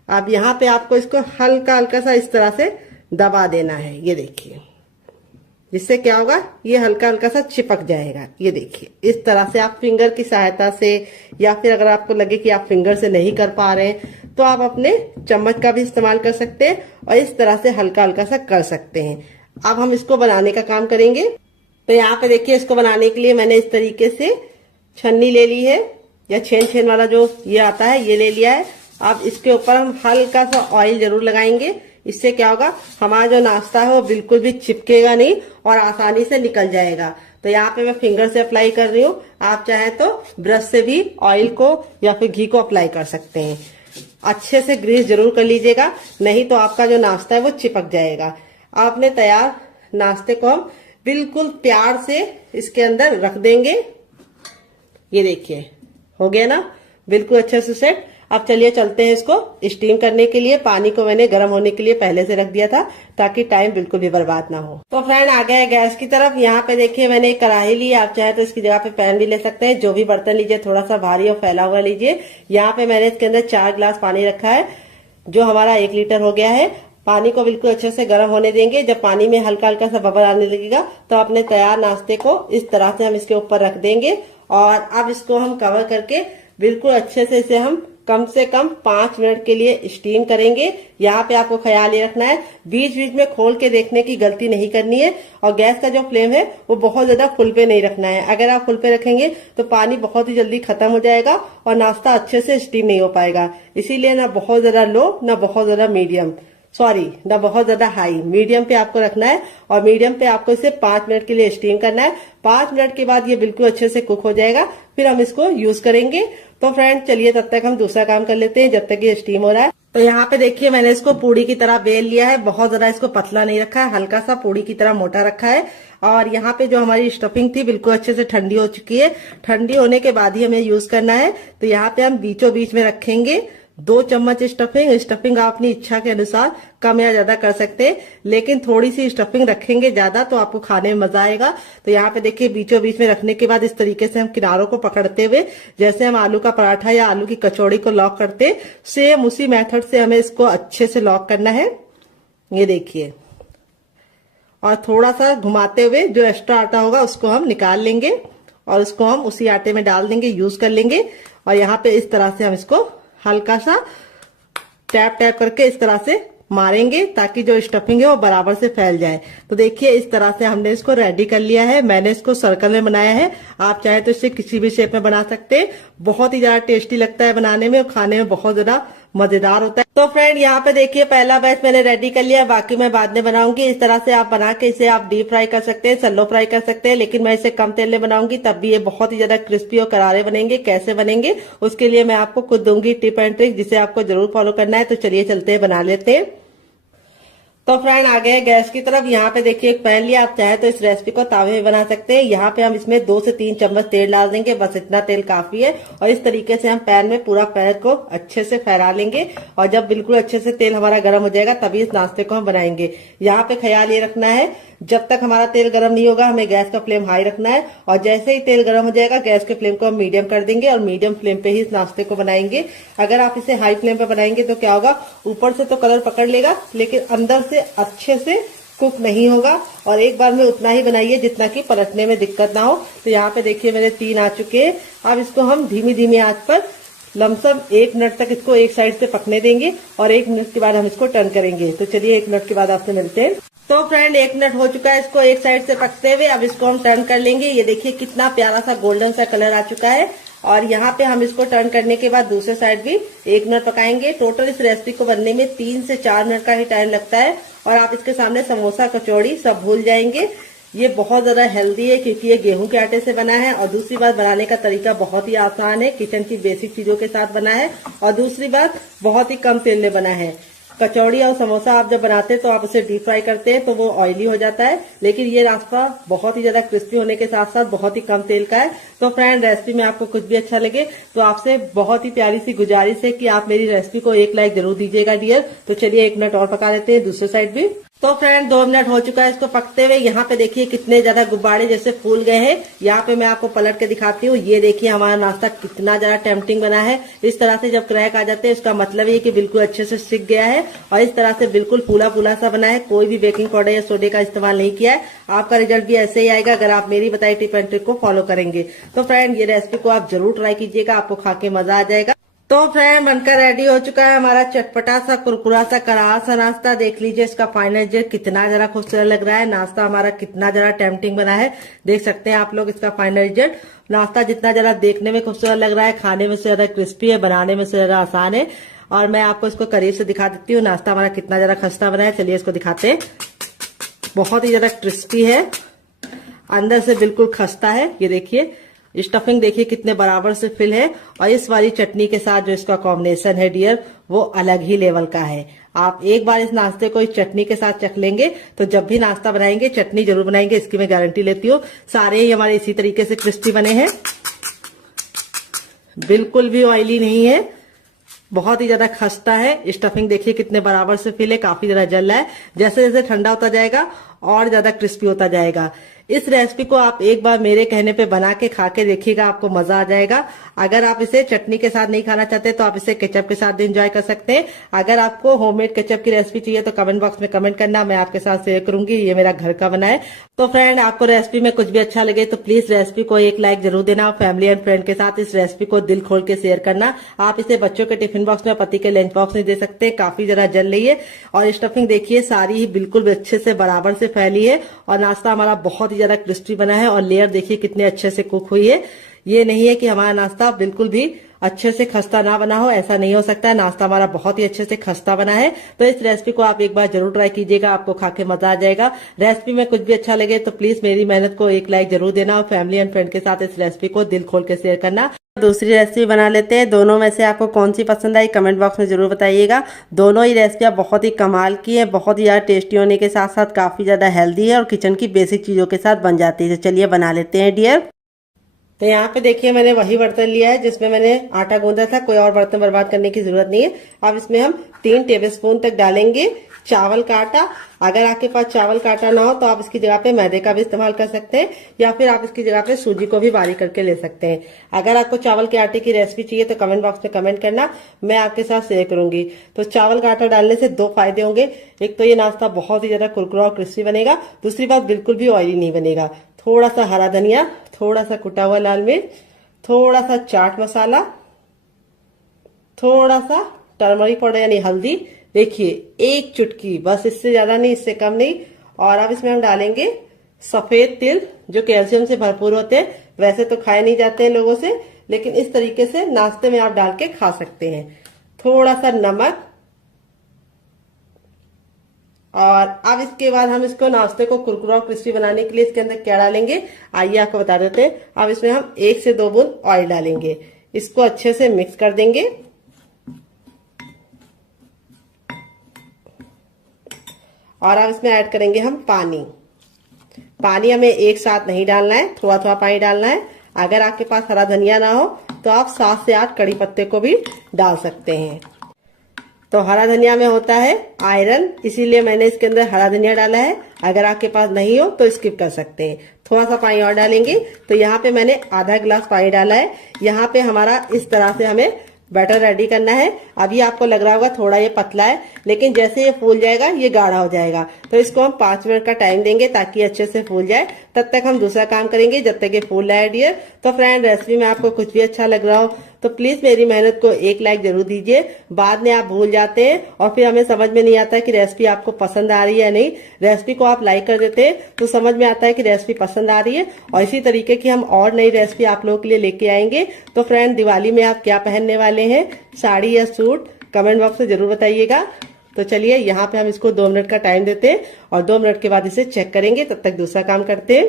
अब यहाँ पे आपको इसको हल्का हल्का सा इस तरह से दबा देना है। ये देखिए, जिससे क्या होगा, ये हल्का हल्का सा चिपक जाएगा। ये देखिए, इस तरह से आप फिंगर की सहायता से, या फिर अगर आपको लगे कि आप फिंगर से नहीं कर पा रहे हैं तो आप अपने चम्मच का भी इस्तेमाल कर सकते हैं और इस तरह से हल्का हल्का सा कर सकते हैं। अब हम इसको बनाने का काम करेंगे। तो यहाँ पे देखिए, इसको बनाने के लिए मैंने इस तरीके से छन्नी ले ली है, या छेन वाला जो ये आता है ये ले लिया है। अब इसके ऊपर हम हल्का सा ऑयल जरूर लगाएंगे। इससे क्या होगा, हमारा जो नाश्ता है वो बिल्कुल भी चिपकेगा नहीं और आसानी से निकल जाएगा। तो यहाँ पे मैं फिंगर से अप्लाई कर रही हूँ, आप चाहे तो ब्रश से भी ऑयल को या फिर घी को अप्लाई कर सकते हैं। अच्छे से ग्रीस जरूर कर लीजिएगा, नहीं तो आपका जो नाश्ता है वो चिपक जाएगा। आपने तैयार नाश्ते को हम बिल्कुल प्यार से इसके अंदर रख देंगे। ये देखिए, हो गया ना बिल्कुल अच्छे से सेट। अब चलिए चलते हैं इसको स्टीम करने के लिए। पानी को मैंने गर्म होने के लिए पहले से रख दिया था ताकि टाइम बिल्कुल भी बर्बाद ना हो। तो फ्रेंड आ गया है गैस की तरफ। यहाँ पे देखिए मैंने एक कढ़ाई ली, आप चाहे तो इसकी जगह पे पैन भी ले सकते हैं। जो भी बर्तन लीजिए थोड़ा सा भारी और फैला हुआ लीजिए। यहाँ पे मैंने इसके अंदर 4 गिलास पानी रखा है, जो हमारा 1 लीटर हो गया है। पानी को बिल्कुल अच्छे से गर्म होने देंगे। जब पानी में हल्का हल्का सा बबल आने लगेगा तो अपने तैयार नाश्ते को इस तरह से हम इसके ऊपर रख देंगे। और अब इसको हम कवर करके बिल्कुल अच्छे से इसे हम कम से कम 5 मिनट के लिए स्टीम करेंगे। यहाँ पे आपको ख्याल ये रखना है, बीच बीच में खोल के देखने की गलती नहीं करनी है। और गैस का जो फ्लेम है वो बहुत ज्यादा फुल पे नहीं रखना है। अगर आप फुल पे रखेंगे तो पानी बहुत ही जल्दी खत्म हो जाएगा और नाश्ता अच्छे से स्टीम नहीं हो पाएगा। इसीलिए ना बहुत ज्यादा लो, ना बहुत ज्यादा मीडियम, ना बहुत ज्यादा हाई, मीडियम पे आपको रखना है। और मीडियम पे आपको इसे 5 मिनट के लिए स्टीम करना है। 5 मिनट के बाद ये बिल्कुल अच्छे से कुक हो जाएगा, फिर हम इसको यूज करेंगे। तो फ्रेंड चलिए तब तक हम दूसरा काम कर लेते हैं जब तक ये स्टीम हो रहा है। तो यहाँ पे देखिए मैंने इसको पूड़ी की तरह बेल लिया है। बहुत ज्यादा इसको पतला नहीं रखा है, हल्का सा पूड़ी की तरह मोटा रखा है। और यहाँ पे जो हमारी स्टफिंग थी बिल्कुल अच्छे से ठंडी हो चुकी है। ठंडी होने के बाद ही हमें यूज करना है। तो यहाँ पे हम बीचों बीच में रखेंगे 2 चम्मच स्टफिंग आप अपनी इच्छा के अनुसार कम या ज्यादा कर सकते हैं, लेकिन थोड़ी सी स्टफिंग रखेंगे ज्यादा तो आपको खाने में मजा आएगा। तो यहाँ पे देखिए बीचों बीच में रखने के बाद इस तरीके से हम किनारों को पकड़ते हुए, जैसे हम आलू का पराठा या आलू की कचौड़ी को लॉक करते, सेम उसी मेथड से हमें इसको अच्छे से लॉक करना है। ये देखिए, और थोड़ा सा घुमाते हुए जो एक्स्ट्रा आटा होगा उसको हम निकाल लेंगे और उसको हम उसी आटे में डाल देंगे, यूज कर लेंगे। और यहाँ पे इस तरह से हम इसको हल्का सा टैप टैप करके इस तरह से मारेंगे ताकि जो स्टफिंग है वो बराबर से फैल जाए। तो देखिए इस तरह से हमने इसको रेडी कर लिया है। मैंने इसको सर्कल में बनाया है, आप चाहे तो इसे किसी भी शेप में बना सकते हैं। बहुत ही ज्यादा टेस्टी लगता है बनाने में और खाने में बहुत ज्यादा मजेदार होता है। तो फ्रेंड यहाँ पे देखिए पहला बैच मैंने रेडी कर लिया, बाकी मैं बाद में बनाऊंगी। इस तरह से आप बना के इसे आप डीप फ्राई कर सकते हैं, सैलो फ्राई कर सकते हैं, लेकिन मैं इसे कम तेल में बनाऊंगी, तब भी ये बहुत ही ज्यादा क्रिस्पी और करारे बनेंगे। कैसे बनेंगे उसके लिए मैं आपको खुद दूंगी टिप एंड ट्रिक, जिसे आपको जरूर फॉलो करना है। तो चलिए चलते हैं, बना लेते हैं। तो फ्रेंड आ गए गैस की तरफ। यहाँ पे देखिए एक पैन लिया, आप चाहे तो इस रेसिपी को तावे में बना सकते हैं। यहाँ पे हम इसमें 2 से 3 चम्मच तेल डाल देंगे, बस इतना तेल काफी है। और इस तरीके से हम पैन में पूरा पैन को अच्छे से फैला लेंगे, और जब बिल्कुल अच्छे से तेल हमारा गर्म हो जाएगा तभी इस नाश्ते को हम बनाएंगे। यहाँ पे ख्याल ये रखना है, जब तक हमारा तेल गर्म नहीं होगा हमें गैस का फ्लेम हाई रखना है, और जैसे ही तेल गर्म हो जाएगा गैस के फ्लेम को हम मीडियम कर देंगे, और मीडियम फ्लेम पे ही इस नाश्ते को बनाएंगे। अगर आप इसे हाई फ्लेम पे बनाएंगे तो क्या होगा, ऊपर से तो कलर पकड़ लेगा लेकिन अंदर से अच्छे से कुक नहीं होगा। और एक बार में उतना ही बनाइए जितना कि पलटने में दिक्कत ना हो। तो यहाँ पे देखिए मेरे 3 आ चुके हैं। अब इसको हम धीमी धीमी आंच पर लमसम 1 मिनट तक इसको एक साइड से पकने देंगे, और 1 मिनट के बाद हम इसको टर्न करेंगे। तो चलिए 1 मिनट के बाद आपसे मिलते हैं। तो फ्रेंड 1 मिनट हो चुका है इसको एक साइड से पकते हुए। अब इसको हम टर्न कर लेंगे। ये देखिए कितना प्यारा सा गोल्डन सा कलर आ चुका है, और यहाँ पे हम इसको टर्न करने के बाद दूसरे साइड भी 1 मिनट पकाएंगे। टोटल इस रेसिपी को बनने में 3 से 4 मिनट का ही टाइम लगता है, और आप इसके सामने समोसा कचौड़ी सब भूल जाएंगे। ये बहुत ज्यादा हेल्दी है क्योंकि ये गेहूं के आटे से बना है, और दूसरी बात बनाने का तरीका बहुत ही आसान है, किचन की बेसिक चीजों के साथ बना है, और दूसरी बात बहुत ही कम तेल में बना है। कचौड़ी और समोसा आप जब बनाते हैं तो आप उसे डीप फ्राई करते हैं तो वो ऑयली हो जाता है, लेकिन ये नाश्ता बहुत ही ज्यादा क्रिस्पी होने के साथ साथ बहुत ही कम तेल का है। तो फ्रेंड रेसिपी में आपको कुछ भी अच्छा लगे तो आपसे बहुत ही प्यारी सी गुजारिश है कि आप मेरी रेसिपी को एक लाइक जरूर दीजिएगा डियर। तो चलिए 1 मिनट और पका लेते हैं दूसरे साइड भी। तो फ्रेंड 2 मिनट हो चुका है इसको पकते हुए। यहाँ पे देखिए कितने ज्यादा गुब्बारे जैसे फूल गए हैं। यहाँ पे मैं आपको पलट के दिखाती हूँ। ये देखिए हमारा नाश्ता कितना ज्यादा टेम्पटिंग बना है। इस तरह से जब क्रैक आ जाते हैं उसका मतलब ये कि बिल्कुल अच्छे से सिक गया है, और इस तरह से बिल्कुल फूला फूला सा बना है। कोई भी बेकिंग पाउडर या सोडे का इस्तेमाल नहीं किया है। आपका रिजल्ट भी ऐसे ही आएगा अगर आप मेरी बताई टिप एंड ट्रिक को फॉलो करेंगे। तो फ्रेंड ये रेसिपी को आप जरूर ट्राई कीजिएगा, आपको खा के मजा आ जाएगा। तो फ्रेंड बनकर रेडी हो चुका है हमारा चटपटा सा कुरकुरा सा करारा सा नाश्ता। देख लीजिए इसका फाइनल रिजल्ट कितना जरा खूबसूरत लग रहा है। नाश्ता हमारा कितना जरा टेम्पटिंग बना है, देख सकते हैं आप लोग इसका फाइनल रिजल्ट। नाश्ता जितना जरा देखने में खूबसूरत लग रहा है, खाने में से ज्यादा क्रिस्पी है, बनाने में से ज्यादा आसान है। और मैं आपको इसको करीब से दिखा देती हूँ नाश्ता हमारा कितना जरा खस्ता बना है। चलिए इसको दिखाते हैं। बहुत ही ज्यादा क्रिस्पी है, अंदर से बिल्कुल खस्ता है। ये देखिए स्टफिंग देखिए कितने बराबर से फिल है, और इस वाली चटनी के साथ जो इसका कॉम्बिनेशन है डियर वो अलग ही लेवल का है। आप एक बार इस नाश्ते को इस चटनी के साथ चख लेंगे तो जब भी नाश्ता बनाएंगे चटनी जरूर बनाएंगे, इसकी मैं गारंटी लेती हूँ। सारे ही हमारे इसी तरीके से क्रिस्पी बने हैं, बिल्कुल भी ऑयली नहीं है, बहुत ही ज्यादा खस्ता है। स्टफिंग देखिए कितने बराबर से फिल है, काफी ज्यादा जल रहा है। जैसे जैसे ठंडा होता जाएगा और ज्यादा क्रिस्पी होता जाएगा। इस रेसिपी को आप एक बार मेरे कहने पे बना के खा के देखिएगा, आपको मजा आ जाएगा। अगर आप इसे चटनी के साथ नहीं खाना चाहते तो आप इसे केचप के साथ भी एंजॉय कर सकते हैं। अगर आपको होममेड केचप की रेसिपी चाहिए तो कमेंट बॉक्स में कमेंट करना, मैं आपके साथ शेयर करूंगी। ये मेरा घर का बना है। तो फ्रेंड आपको रेसिपी में कुछ भी अच्छा लगे तो प्लीज रेसिपी को एक लाइक जरूर देना, और फैमिली एंड फ्रेंड के साथ इस रेसिपी को दिल खोल के शेयर करना। आप इसे बच्चों के टिफिन बॉक्स में, पति के लंच बॉक्स में दे सकते हैं। काफी जरा जल रही है, और स्टफिंग देखिए सारी ही बिल्कुल अच्छे से बराबर से फैली है, और नाश्ता हमारा बहुत ही ज्यादा क्रिस्पी बना है, और लेयर देखिए कितने अच्छे से कुक हुई है। ये नहीं है कि हमारा नाश्ता बिल्कुल भी अच्छे से खस्ता ना बना हो, ऐसा नहीं हो सकता। नाश्ता हमारा बहुत ही अच्छे से खस्ता बना है। तो इस रेसिपी को आप एक बार जरूर ट्राई कीजिएगा, आपको खा के मजा आ जाएगा। रेसिपी में कुछ भी अच्छा लगे तो प्लीज मेरी मेहनत को एक लाइक जरूर देना, और फैमिली एंड फ्रेंड के साथ इस रेसिपी को दिल खोल के शेयर करना। दूसरी रेसिपी बना लेते हैं। दोनों में से आपको कौन सी पसंद आई कमेंट बॉक्स में जरूर बताइएगा। दोनों ही रेसिपियां बहुत ही कमाल की है, बहुत ही ज्यादा टेस्टी होने के साथ साथ काफी ज्यादा हेल्दी है, और किचन की बेसिक चीजों के साथ बन जाती है। तो चलिए बना लेते हैं डियर। तो यहाँ पे देखिए मैंने वही बर्तन लिया है जिसमें मैंने आटा गूंदा था, कोई और बर्तन बर्बाद करने की जरूरत नहीं है। अब इसमें हम 3 टेबलस्पून तक डालेंगे चावल का आटा। अगर आपके पास चावल का आटा ना हो तो आप इसकी जगह पे मैदे का भी इस्तेमाल कर सकते हैं, या फिर आप इसकी जगह पे सूजी को भी बारीक करके ले सकते हैं। अगर आपको चावल के आटे की रेसिपी चाहिए तो कमेंट बॉक्स में कमेंट करना, मैं आपके साथ शेयर करूंगी। तो चावल का आटा डालने से 2 फायदे होंगे। एक तो ये नाश्ता बहुत ही ज्यादा कुरकुरा और क्रिस्पी बनेगा, दूसरी बात बिल्कुल भी ऑयली नहीं बनेगा। थोड़ा सा हरा धनिया, थोड़ा सा कुटा हुआ लाल मिर्च, थोड़ा सा चाट मसाला, थोड़ा सा टर्मरिक पाउडर यानी हल्दी, देखिए 1 चुटकी, बस इससे ज्यादा नहीं, इससे कम नहीं। और अब इसमें हम डालेंगे सफेद तिल जो कैल्शियम से भरपूर होते हैं। वैसे तो खाए नहीं जाते हैं लोगों से, लेकिन इस तरीके से नाश्ते में आप डाल के खा सकते हैं। थोड़ा सा नमक, और अब इसके बाद हम इसको नाश्ते को कुरकुरा और क्रिस्पी बनाने के लिए इसके अंदर क्या डालेंगे आइए आपको बता देते हैं। अब इसमें हम 1 से 2 बूंद ऑयल डालेंगे, इसको अच्छे से मिक्स कर देंगे। और अब इसमें ऐड करेंगे हम पानी। पानी हमें एक साथ नहीं डालना है, थोड़ा थोड़ा पानी डालना है। अगर आपके पास हरा धनिया ना हो तो आप 7 से 8 कड़ी पत्ते को भी डाल सकते हैं। तो हरा धनिया में होता है आयरन, इसीलिए मैंने इसके अंदर हरा धनिया डाला है। अगर आपके पास नहीं हो तो स्किप कर सकते हैं। थोड़ा सा पानी और डालेंगे। तो यहाँ पे मैंने आधा गिलास पानी डाला है। यहाँ पे हमारा इस तरह से हमें बैटर रेडी करना है। अभी आपको लग रहा होगा थोड़ा ये पतला है, लेकिन जैसे ये फूल जाएगा ये गाढ़ा हो जाएगा। तो इसको हम 5 मिनट का टाइम देंगे ताकि अच्छे से फूल जाए। तब तक हम दूसरा काम करेंगे जब तक ये फूल रहा है डियर। तो फ्रेंड, रेसिपी में आपको कुछ भी अच्छा लग रहा हो तो प्लीज मेरी मेहनत को एक लाइक जरूर दीजिए। बाद में आप भूल जाते हैं और फिर हमें समझ में नहीं आता कि रेसिपी आपको पसंद आ रही है या नहीं। रेसिपी को आप लाइक कर देते हैं तो समझ में आता है कि रेसिपी पसंद आ रही है। और इसी तरीके की हम और नई रेसिपी आप लोगों के लिए लेके आएंगे। तो फ्रेंड, दिवाली में आप क्या पहनने वाले हैं, साड़ी या सूट, कमेंट बॉक्स में जरूर बताइएगा। तो चलिए यहाँ पे हम इसको 2 मिनट का टाइम देते हैं और 2 मिनट के बाद इसे चेक करेंगे। तब तक दूसरा काम करते हैं।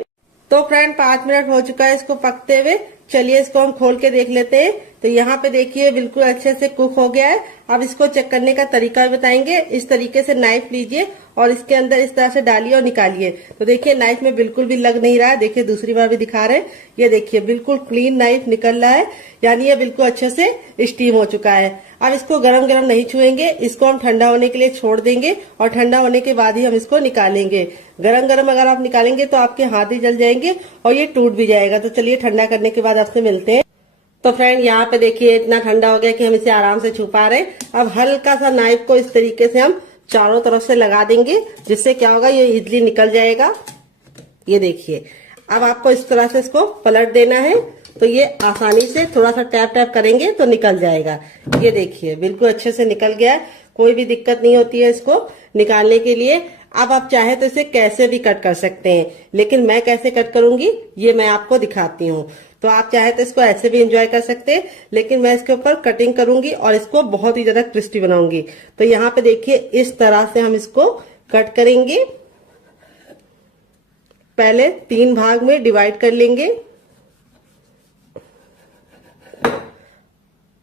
तो फ्रेंड, 5 मिनट हो चुका है इसको पकते हुए। चलिए इसको हम खोल के देख लेते हैं। तो यहाँ पे देखिए बिल्कुल अच्छे से कुक हो गया है। अब इसको चेक करने का तरीका भी बताएंगे। इस तरीके से नाइफ लीजिए और इसके अंदर इस तरह से डालिए और निकालिए। तो देखिए नाइफ में बिल्कुल भी लग नहीं रहा है। देखिए दूसरी बार भी दिखा रहे हैं, ये देखिए बिल्कुल क्लीन नाइफ निकल रहा है, यानी ये बिल्कुल अच्छे से स्टीम हो चुका है। अब इसको गरम गरम नहीं छुएंगे, इसको हम ठंडा होने के लिए छोड़ देंगे और ठंडा होने के बाद ही हम इसको निकालेंगे। गरम गरम अगर आप निकालेंगे तो आपके हाथ ही जल जाएंगे और ये टूट भी जाएगा। तो चलिए ठंडा करने के बाद आपसे मिलते हैं। तो फ्रेंड, यहाँ पे देखिए इतना ठंडा हो गया कि हम इसे आराम से छू पा रहे हैं। अब हल्का सा नाइफ को इस तरीके से हम चारों तरफ से लगा देंगे, जिससे क्या होगा ये इजली निकल जाएगा। ये देखिए, अब आपको इस तरह से इसको पलट देना है। तो ये आसानी से थोड़ा सा टैप टैप करेंगे तो निकल जाएगा। ये देखिए बिल्कुल अच्छे से निकल गया, कोई भी दिक्कत नहीं होती है इसको निकालने के लिए। अब आप चाहे तो इसे कैसे भी कट कर सकते हैं, लेकिन मैं कैसे कट करूंगी ये मैं आपको दिखाती हूँ। तो आप चाहे तो इसको ऐसे भी एंजॉय कर सकते हैं, लेकिन मैं इसके ऊपर कटिंग करूंगी और इसको बहुत ही ज्यादा क्रिस्पी बनाऊंगी। तो यहाँ पे देखिए इस तरह से हम इसको कट करेंगे। पहले 3 भाग में डिवाइड कर लेंगे।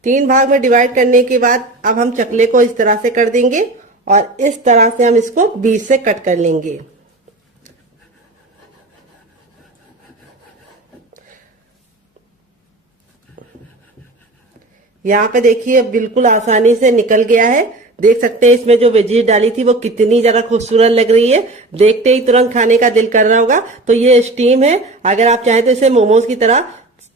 3 भाग में डिवाइड करने के बाद अब हम चकले को इस तरह से कर देंगे और इस तरह से हम इसको बीच से कट कर लेंगे। यहाँ पे देखिए बिल्कुल आसानी से निकल गया है। देख सकते हैं इसमें जो वेजीज डाली थी वो कितनी ज्यादा खूबसूरत लग रही है। देखते ही तुरंत खाने का दिल कर रहा होगा। तो ये स्टीम है। अगर आप चाहें तो इसे मोमोज की तरह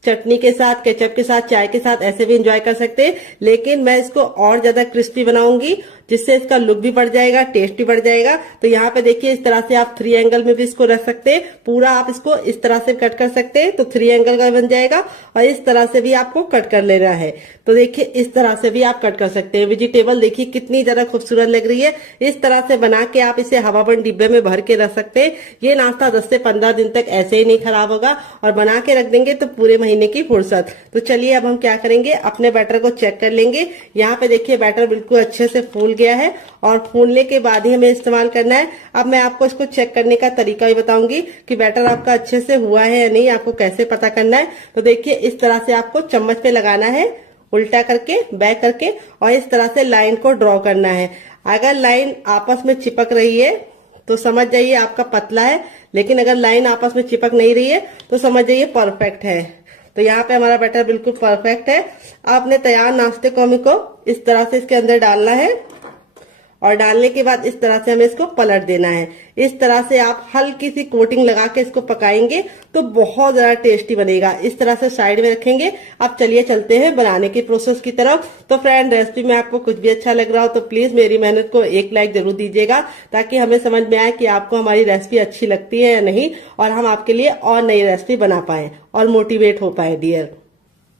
चटनी के साथ, केचप के साथ, चाय के साथ ऐसे भी एंजॉय कर सकते हैं, लेकिन मैं इसको और ज्यादा क्रिस्पी बनाऊंगी, जिससे इसका लुक भी बढ़ जाएगा, टेस्ट भी बढ़ जाएगा। तो यहाँ पे देखिए इस तरह से आप 3 एंगल में भी इसको रख सकते हैं। पूरा आप इसको इस तरह से कट कर सकते हैं तो 3 एंगल का बन जाएगा, और इस तरह से भी आपको कट कर लेना है। तो देखिए इस तरह से भी आप कट कर सकते हैं। वेजिटेबल देखिए कितनी ज्यादा खूबसूरत लग रही है। इस तरह से बना के आप इसे हवाबंद डिब्बे में भर के रख सकते हैं। ये नाश्ता 10 से 15 दिन तक ऐसे ही नहीं खराब होगा, और बना के रख देंगे तो पूरे महीने की फुर्सत। तो चलिए अब हम क्या करेंगे, अपने बैटर को चेक कर लेंगे। यहाँ पे देखिए बैटर बिल्कुल अच्छे से फूल गया है, और फूलने के बाद ही हमें इस्तेमाल करना है। अब मैं आपको इसको चेक करने का तरीका भी बताऊंगी कि बैटर आपका अच्छे से हुआ है या नहीं, आपको कैसे पता करना है। तो देखिए इस तरह से आपको चम्मच पे लगाना है, उल्टा करके, बैक करके, और इस तरह से लाइन को ड्रॉ करना है। अगर लाइन आपस में चिपक रही है तो समझ जाइए आपका पतला है, लेकिन अगर लाइन आपस में चिपक नहीं रही है तो समझ जाइए परफेक्ट है। तो यहाँ पे हमारा बैटर बिल्कुल परफेक्ट है। अब अपने तैयार नाश्ते को हमें को इस तरह से इसके अंदर डालना है, और डालने के बाद इस तरह से हमें इसको पलट देना है। इस तरह से आप हल्की सी कोटिंग लगा के इसको पकाएंगे तो बहुत ज्यादा टेस्टी बनेगा। इस तरह से साइड में रखेंगे। अब चलिए चलते हैं बनाने की प्रोसेस की तरफ। तो फ्रेंड, रेसिपी में आपको कुछ भी अच्छा लग रहा हो तो प्लीज मेरी मेहनत को एक लाइक जरूर दीजिएगा, ताकि हमें समझ में आए कि आपको हमारी रेसिपी अच्छी लगती है या नहीं, और हम आपके लिए और नई रेसिपी बना पाए और मोटिवेट हो पाए डियर।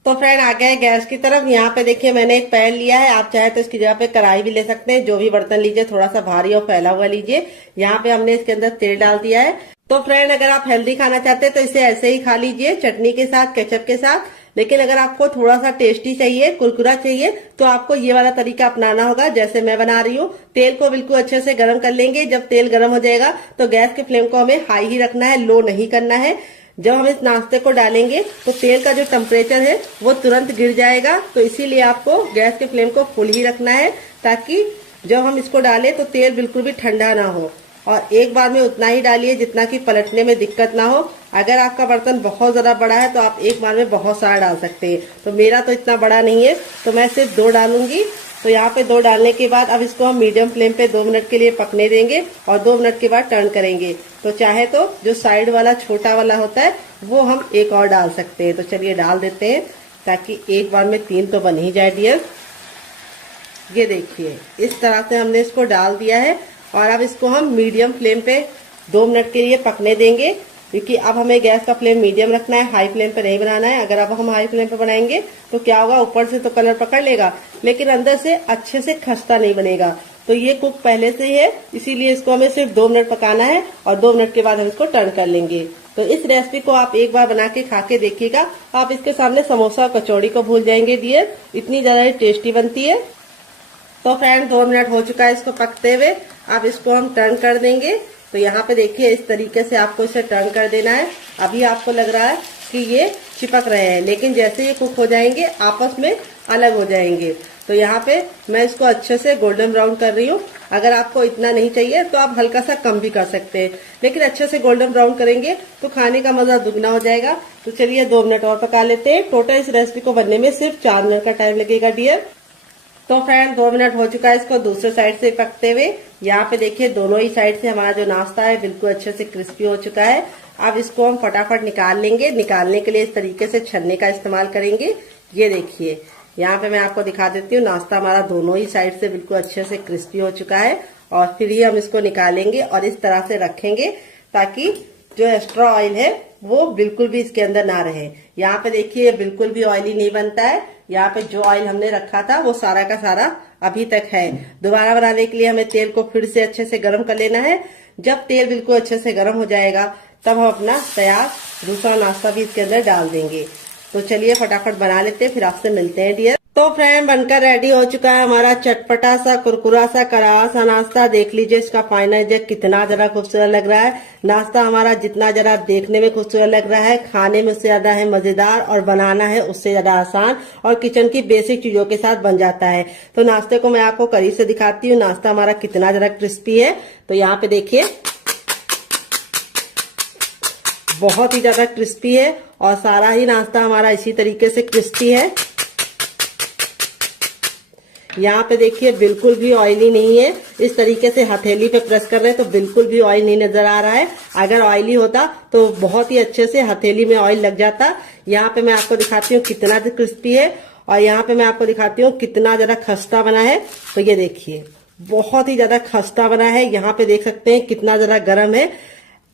तो फ्रेंड आ गए गैस की तरफ। यहाँ पे देखिए मैंने एक पैन लिया है, आप चाहे तो इसकी जगह पे कढ़ाई भी ले सकते हैं। जो भी बर्तन लीजिए थोड़ा सा भारी और फैला हुआ लीजिए। यहाँ पे हमने इसके अंदर तेल डाल दिया है। तो फ्रेंड अगर आप हेल्दी खाना चाहते हैं तो इसे ऐसे ही खा लीजिए, चटनी के साथ, केचप के साथ। लेकिन अगर आपको थोड़ा सा टेस्टी चाहिए, कुरकुरा चाहिए, तो आपको ये वाला तरीका अपनाना होगा जैसे मैं बना रही हूँ। तेल को बिल्कुल अच्छे से गर्म कर लेंगे। जब तेल गर्म हो जाएगा तो गैस के फ्लेम को हमें हाई ही रखना है, लो नहीं करना है। जब हम इस नाश्ते को डालेंगे तो तेल का जो टेम्परेचर है वो तुरंत गिर जाएगा। तो इसीलिए आपको गैस के फ्लेम को फुल ही रखना है, ताकि जब हम इसको डालें तो तेल बिल्कुल भी ठंडा ना हो। और एक बार में उतना ही डालिए जितना कि पलटने में दिक्कत ना हो। अगर आपका बर्तन बहुत ज्यादा बड़ा है तो आप एक बार में बहुत सारा डाल सकते हैं। तो मेरा तो इतना बड़ा नहीं है, तो मैं सिर्फ 2 डालूंगी। तो यहाँ पे 2 डालने के बाद अब इसको हम मीडियम फ्लेम पे 2 मिनट के लिए पकने देंगे और 2 मिनट के बाद टर्न करेंगे। तो चाहे तो जो साइड वाला छोटा वाला होता है वो हम एक और डाल सकते हैं। तो चलिए डाल देते हैं, ताकि एक बार में 3 तो बन ही जाए डियर। ये देखिए इस तरह से हमने इसको डाल दिया है और अब इसको हम मीडियम फ्लेम पे 2 मिनट के लिए पकने देंगे, क्योंकि अब हमें गैस का फ्लेम मीडियम रखना है, हाई फ्लेम पे नहीं बनाना है। अगर अब हम हाई फ्लेम पे बनाएंगे तो क्या होगा, ऊपर से तो कलर पकड़ लेगा लेकिन अंदर से अच्छे से खस्ता नहीं बनेगा। तो ये कुक पहले से ही है, इसीलिए इसको हमें सिर्फ 2 मिनट पकाना है और 2 मिनट के बाद हम इसको टर्न कर लेंगे। तो इस रेसिपी को आप एक बार बना के खा के देखिएगा, आप इसके सामने समोसा और कचौड़ी को भूल जाएंगे डियर, इतनी ज्यादा टेस्टी बनती है। तो फ्रेंड 2 मिनट हो चुका है इसको पकते हुए, अब इसको हम टर्न कर देंगे। तो यहाँ पे देखिए इस तरीके से आपको इसे टर्न कर देना है। अभी आपको लग रहा है कि ये चिपक रहे हैं, लेकिन जैसे ये कुक हो जाएंगे आपस में अलग हो जाएंगे। तो यहाँ पे मैं इसको अच्छे से गोल्डन ब्राउन कर रही हूँ। अगर आपको इतना नहीं चाहिए तो आप हल्का सा कम भी कर सकते हैं, लेकिन अच्छे से गोल्डन ब्राउन करेंगे तो खाने का मजा दुगना हो जाएगा। तो चलिए 2 मिनट और पका लेते हैं। टोटल इस रेसिपी को बनने में सिर्फ 4 मिनट का टाइम लगेगा डियर। तो फ्रेंड 2 मिनट हो चुका है इसको दूसरे साइड से पकते हुए। यहाँ पे देखिए दोनों ही साइड से हमारा जो नाश्ता है बिल्कुल अच्छे से क्रिस्पी हो चुका है। अब इसको हम फटाफट निकाल लेंगे। निकालने के लिए इस तरीके से छन्ने का इस्तेमाल करेंगे। ये देखिए यहाँ पे मैं आपको दिखा देती हूँ, नाश्ता हमारा दोनों ही साइड से बिल्कुल अच्छे से क्रिस्पी हो चुका है। और फिर ही हम इसको निकालेंगे और इस तरह से रखेंगे ताकि जो एक्स्ट्रा ऑयल है वो बिल्कुल भी इसके अंदर ना रहे। यहाँ पे देखिए बिल्कुल भी ऑयली नहीं बनता है। यहाँ पे जो ऑयल हमने रखा था वो सारा का सारा अभी तक है। दोबारा बनाने के लिए हमें तेल को फिर से अच्छे से गर्म कर लेना है। जब तेल बिल्कुल अच्छे से गर्म हो जाएगा तब हम अपना तैयार दूसरा नाश्ता भी इसके अंदर डाल देंगे। तो चलिए फटाफट बना लेते हैं, फिर आपसे मिलते हैं डियर। तो फ्रेंड बनकर रेडी हो चुका है हमारा चटपटा सा कुरकुरा सा करारा सा नाश्ता। देख लीजिए इसका फाइनल जग कितना जरा खूबसूरत लग रहा है। नाश्ता हमारा जितना जरा देखने में खूबसूरत लग रहा है, खाने में उससे ज्यादा है मजेदार और बनाना है उससे ज्यादा आसान और किचन की बेसिक चीजों के साथ बन जाता है। तो नाश्ते को मैं आपको करीब से दिखाती हूँ, नाश्ता हमारा कितना जरा क्रिस्पी है। तो यहाँ पे देखिए बहुत ही ज्यादा क्रिस्पी है और सारा ही नाश्ता हमारा इसी तरीके से क्रिस्पी है। यहाँ पे देखिए बिल्कुल भी ऑयली नहीं है। इस तरीके से हथेली पे प्रेस कर रहे हैं तो बिल्कुल भी ऑयल नहीं नजर आ रहा है। अगर ऑयली होता तो बहुत ही अच्छे से हथेली में ऑयल लग जाता। यहाँ पे मैं आपको दिखाती हूँ कितना क्रिस्पी है और यहाँ पे मैं आपको दिखाती हूँ कितना जरा खस्ता बना है। तो ये देखिए बहुत ही ज्यादा खस्ता बना है। यहाँ पे देख सकते हैं कितना जरा गर्म है।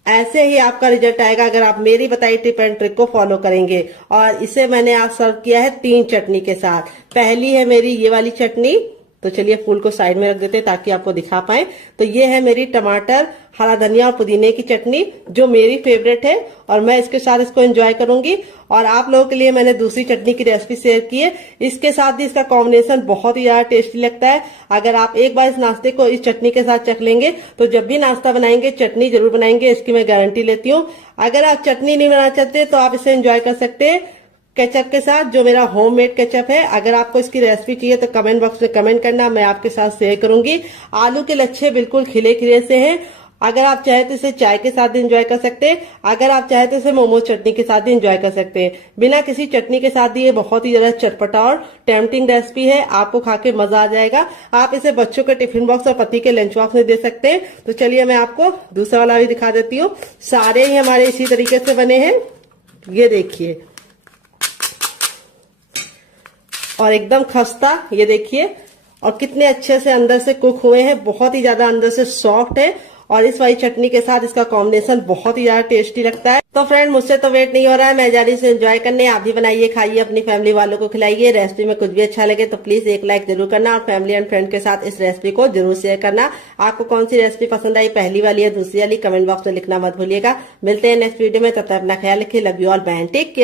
ऐसे ही आपका रिजल्ट आएगा अगर आप मेरी बताई टिप एंड ट्रिक को फॉलो करेंगे। और इसे मैंने आज सर्व किया है 3 चटनी के साथ। पहली है मेरी ये वाली चटनी, तो चलिए फूल को साइड में रख देते हैं ताकि आपको दिखा पाए। तो ये है मेरी टमाटर, हरा धनिया और पुदीने की चटनी जो मेरी फेवरेट है और मैं इसके साथ इसको एंजॉय करूंगी। और आप लोगों के लिए मैंने दूसरी चटनी की रेसिपी शेयर की है, इसके साथ भी इसका कॉम्बिनेशन बहुत ही ज्यादा टेस्टी लगता है। अगर आप एक बार इस नाश्ते को इस चटनी के साथ चख लेंगे तो जब भी नाश्ता बनाएंगे चटनी जरूर बनाएंगे, इसकी मैं गारंटी लेती हूँ। अगर आप चटनी नहीं बनाना चाहते तो आप इसे एंजॉय कर सकते हैं केचप के साथ, जो मेरा होममेड केचप है। अगर आपको इसकी रेसिपी चाहिए तो कमेंट बॉक्स में कमेंट करना, मैं आपके साथ शेयर करूंगी। आलू के लच्छे बिल्कुल खिले खिले से हैं। अगर आप चाहे तो इसे चाय के साथ भी एंजॉय कर सकते हैं, अगर आप चाहे तो इसे मोमोज चटनी के साथ भी एंजॉय कर सकते हैं। बिना किसी चटनी के साथ भी ये बहुत ही ज्यादा चटपटा और टेम्पटिंग रेसिपी है, आपको खा के मजा आ जाएगा। आप इसे बच्चों के टिफिन बॉक्स और पति के लंच बॉक्स में दे सकते हैं। तो चलिए मैं आपको दूसरा वाला भी दिखा देती हूँ। सारे ही हमारे इसी तरीके से बने हैं, ये देखिए, और एकदम खस्ता, ये देखिए, और कितने अच्छे से अंदर से कुक हुए हैं, बहुत ही ज्यादा अंदर से सॉफ्ट है। और इस वाली चटनी के साथ इसका कॉम्बिनेशन बहुत ही ज्यादा टेस्टी लगता है। तो फ्रेंड, मुझसे तो वेट नहीं हो रहा है, मैं जा रही हूँ एंजॉय करने। आप भी बनाइए, खाइए, अपनी फैमिली वालों को खिलाइए। रेसिपी में कुछ भी अच्छा लगे तो प्लीज एक लाइक जरूर करना और फैमिली एंड फ्रेंड के साथ इस रेसिपी को जरूर शेयर करना। आपको कौन सी रेसिपी पसंद आई, पहली वाली या दूसरी वाली, कमेंट बॉक्स में लिखना मत भूलिएगा। मिलते हैं नेक्स्ट वीडियो में, तब तक अपना ख्याल रखिए। Love you all, bye, take care.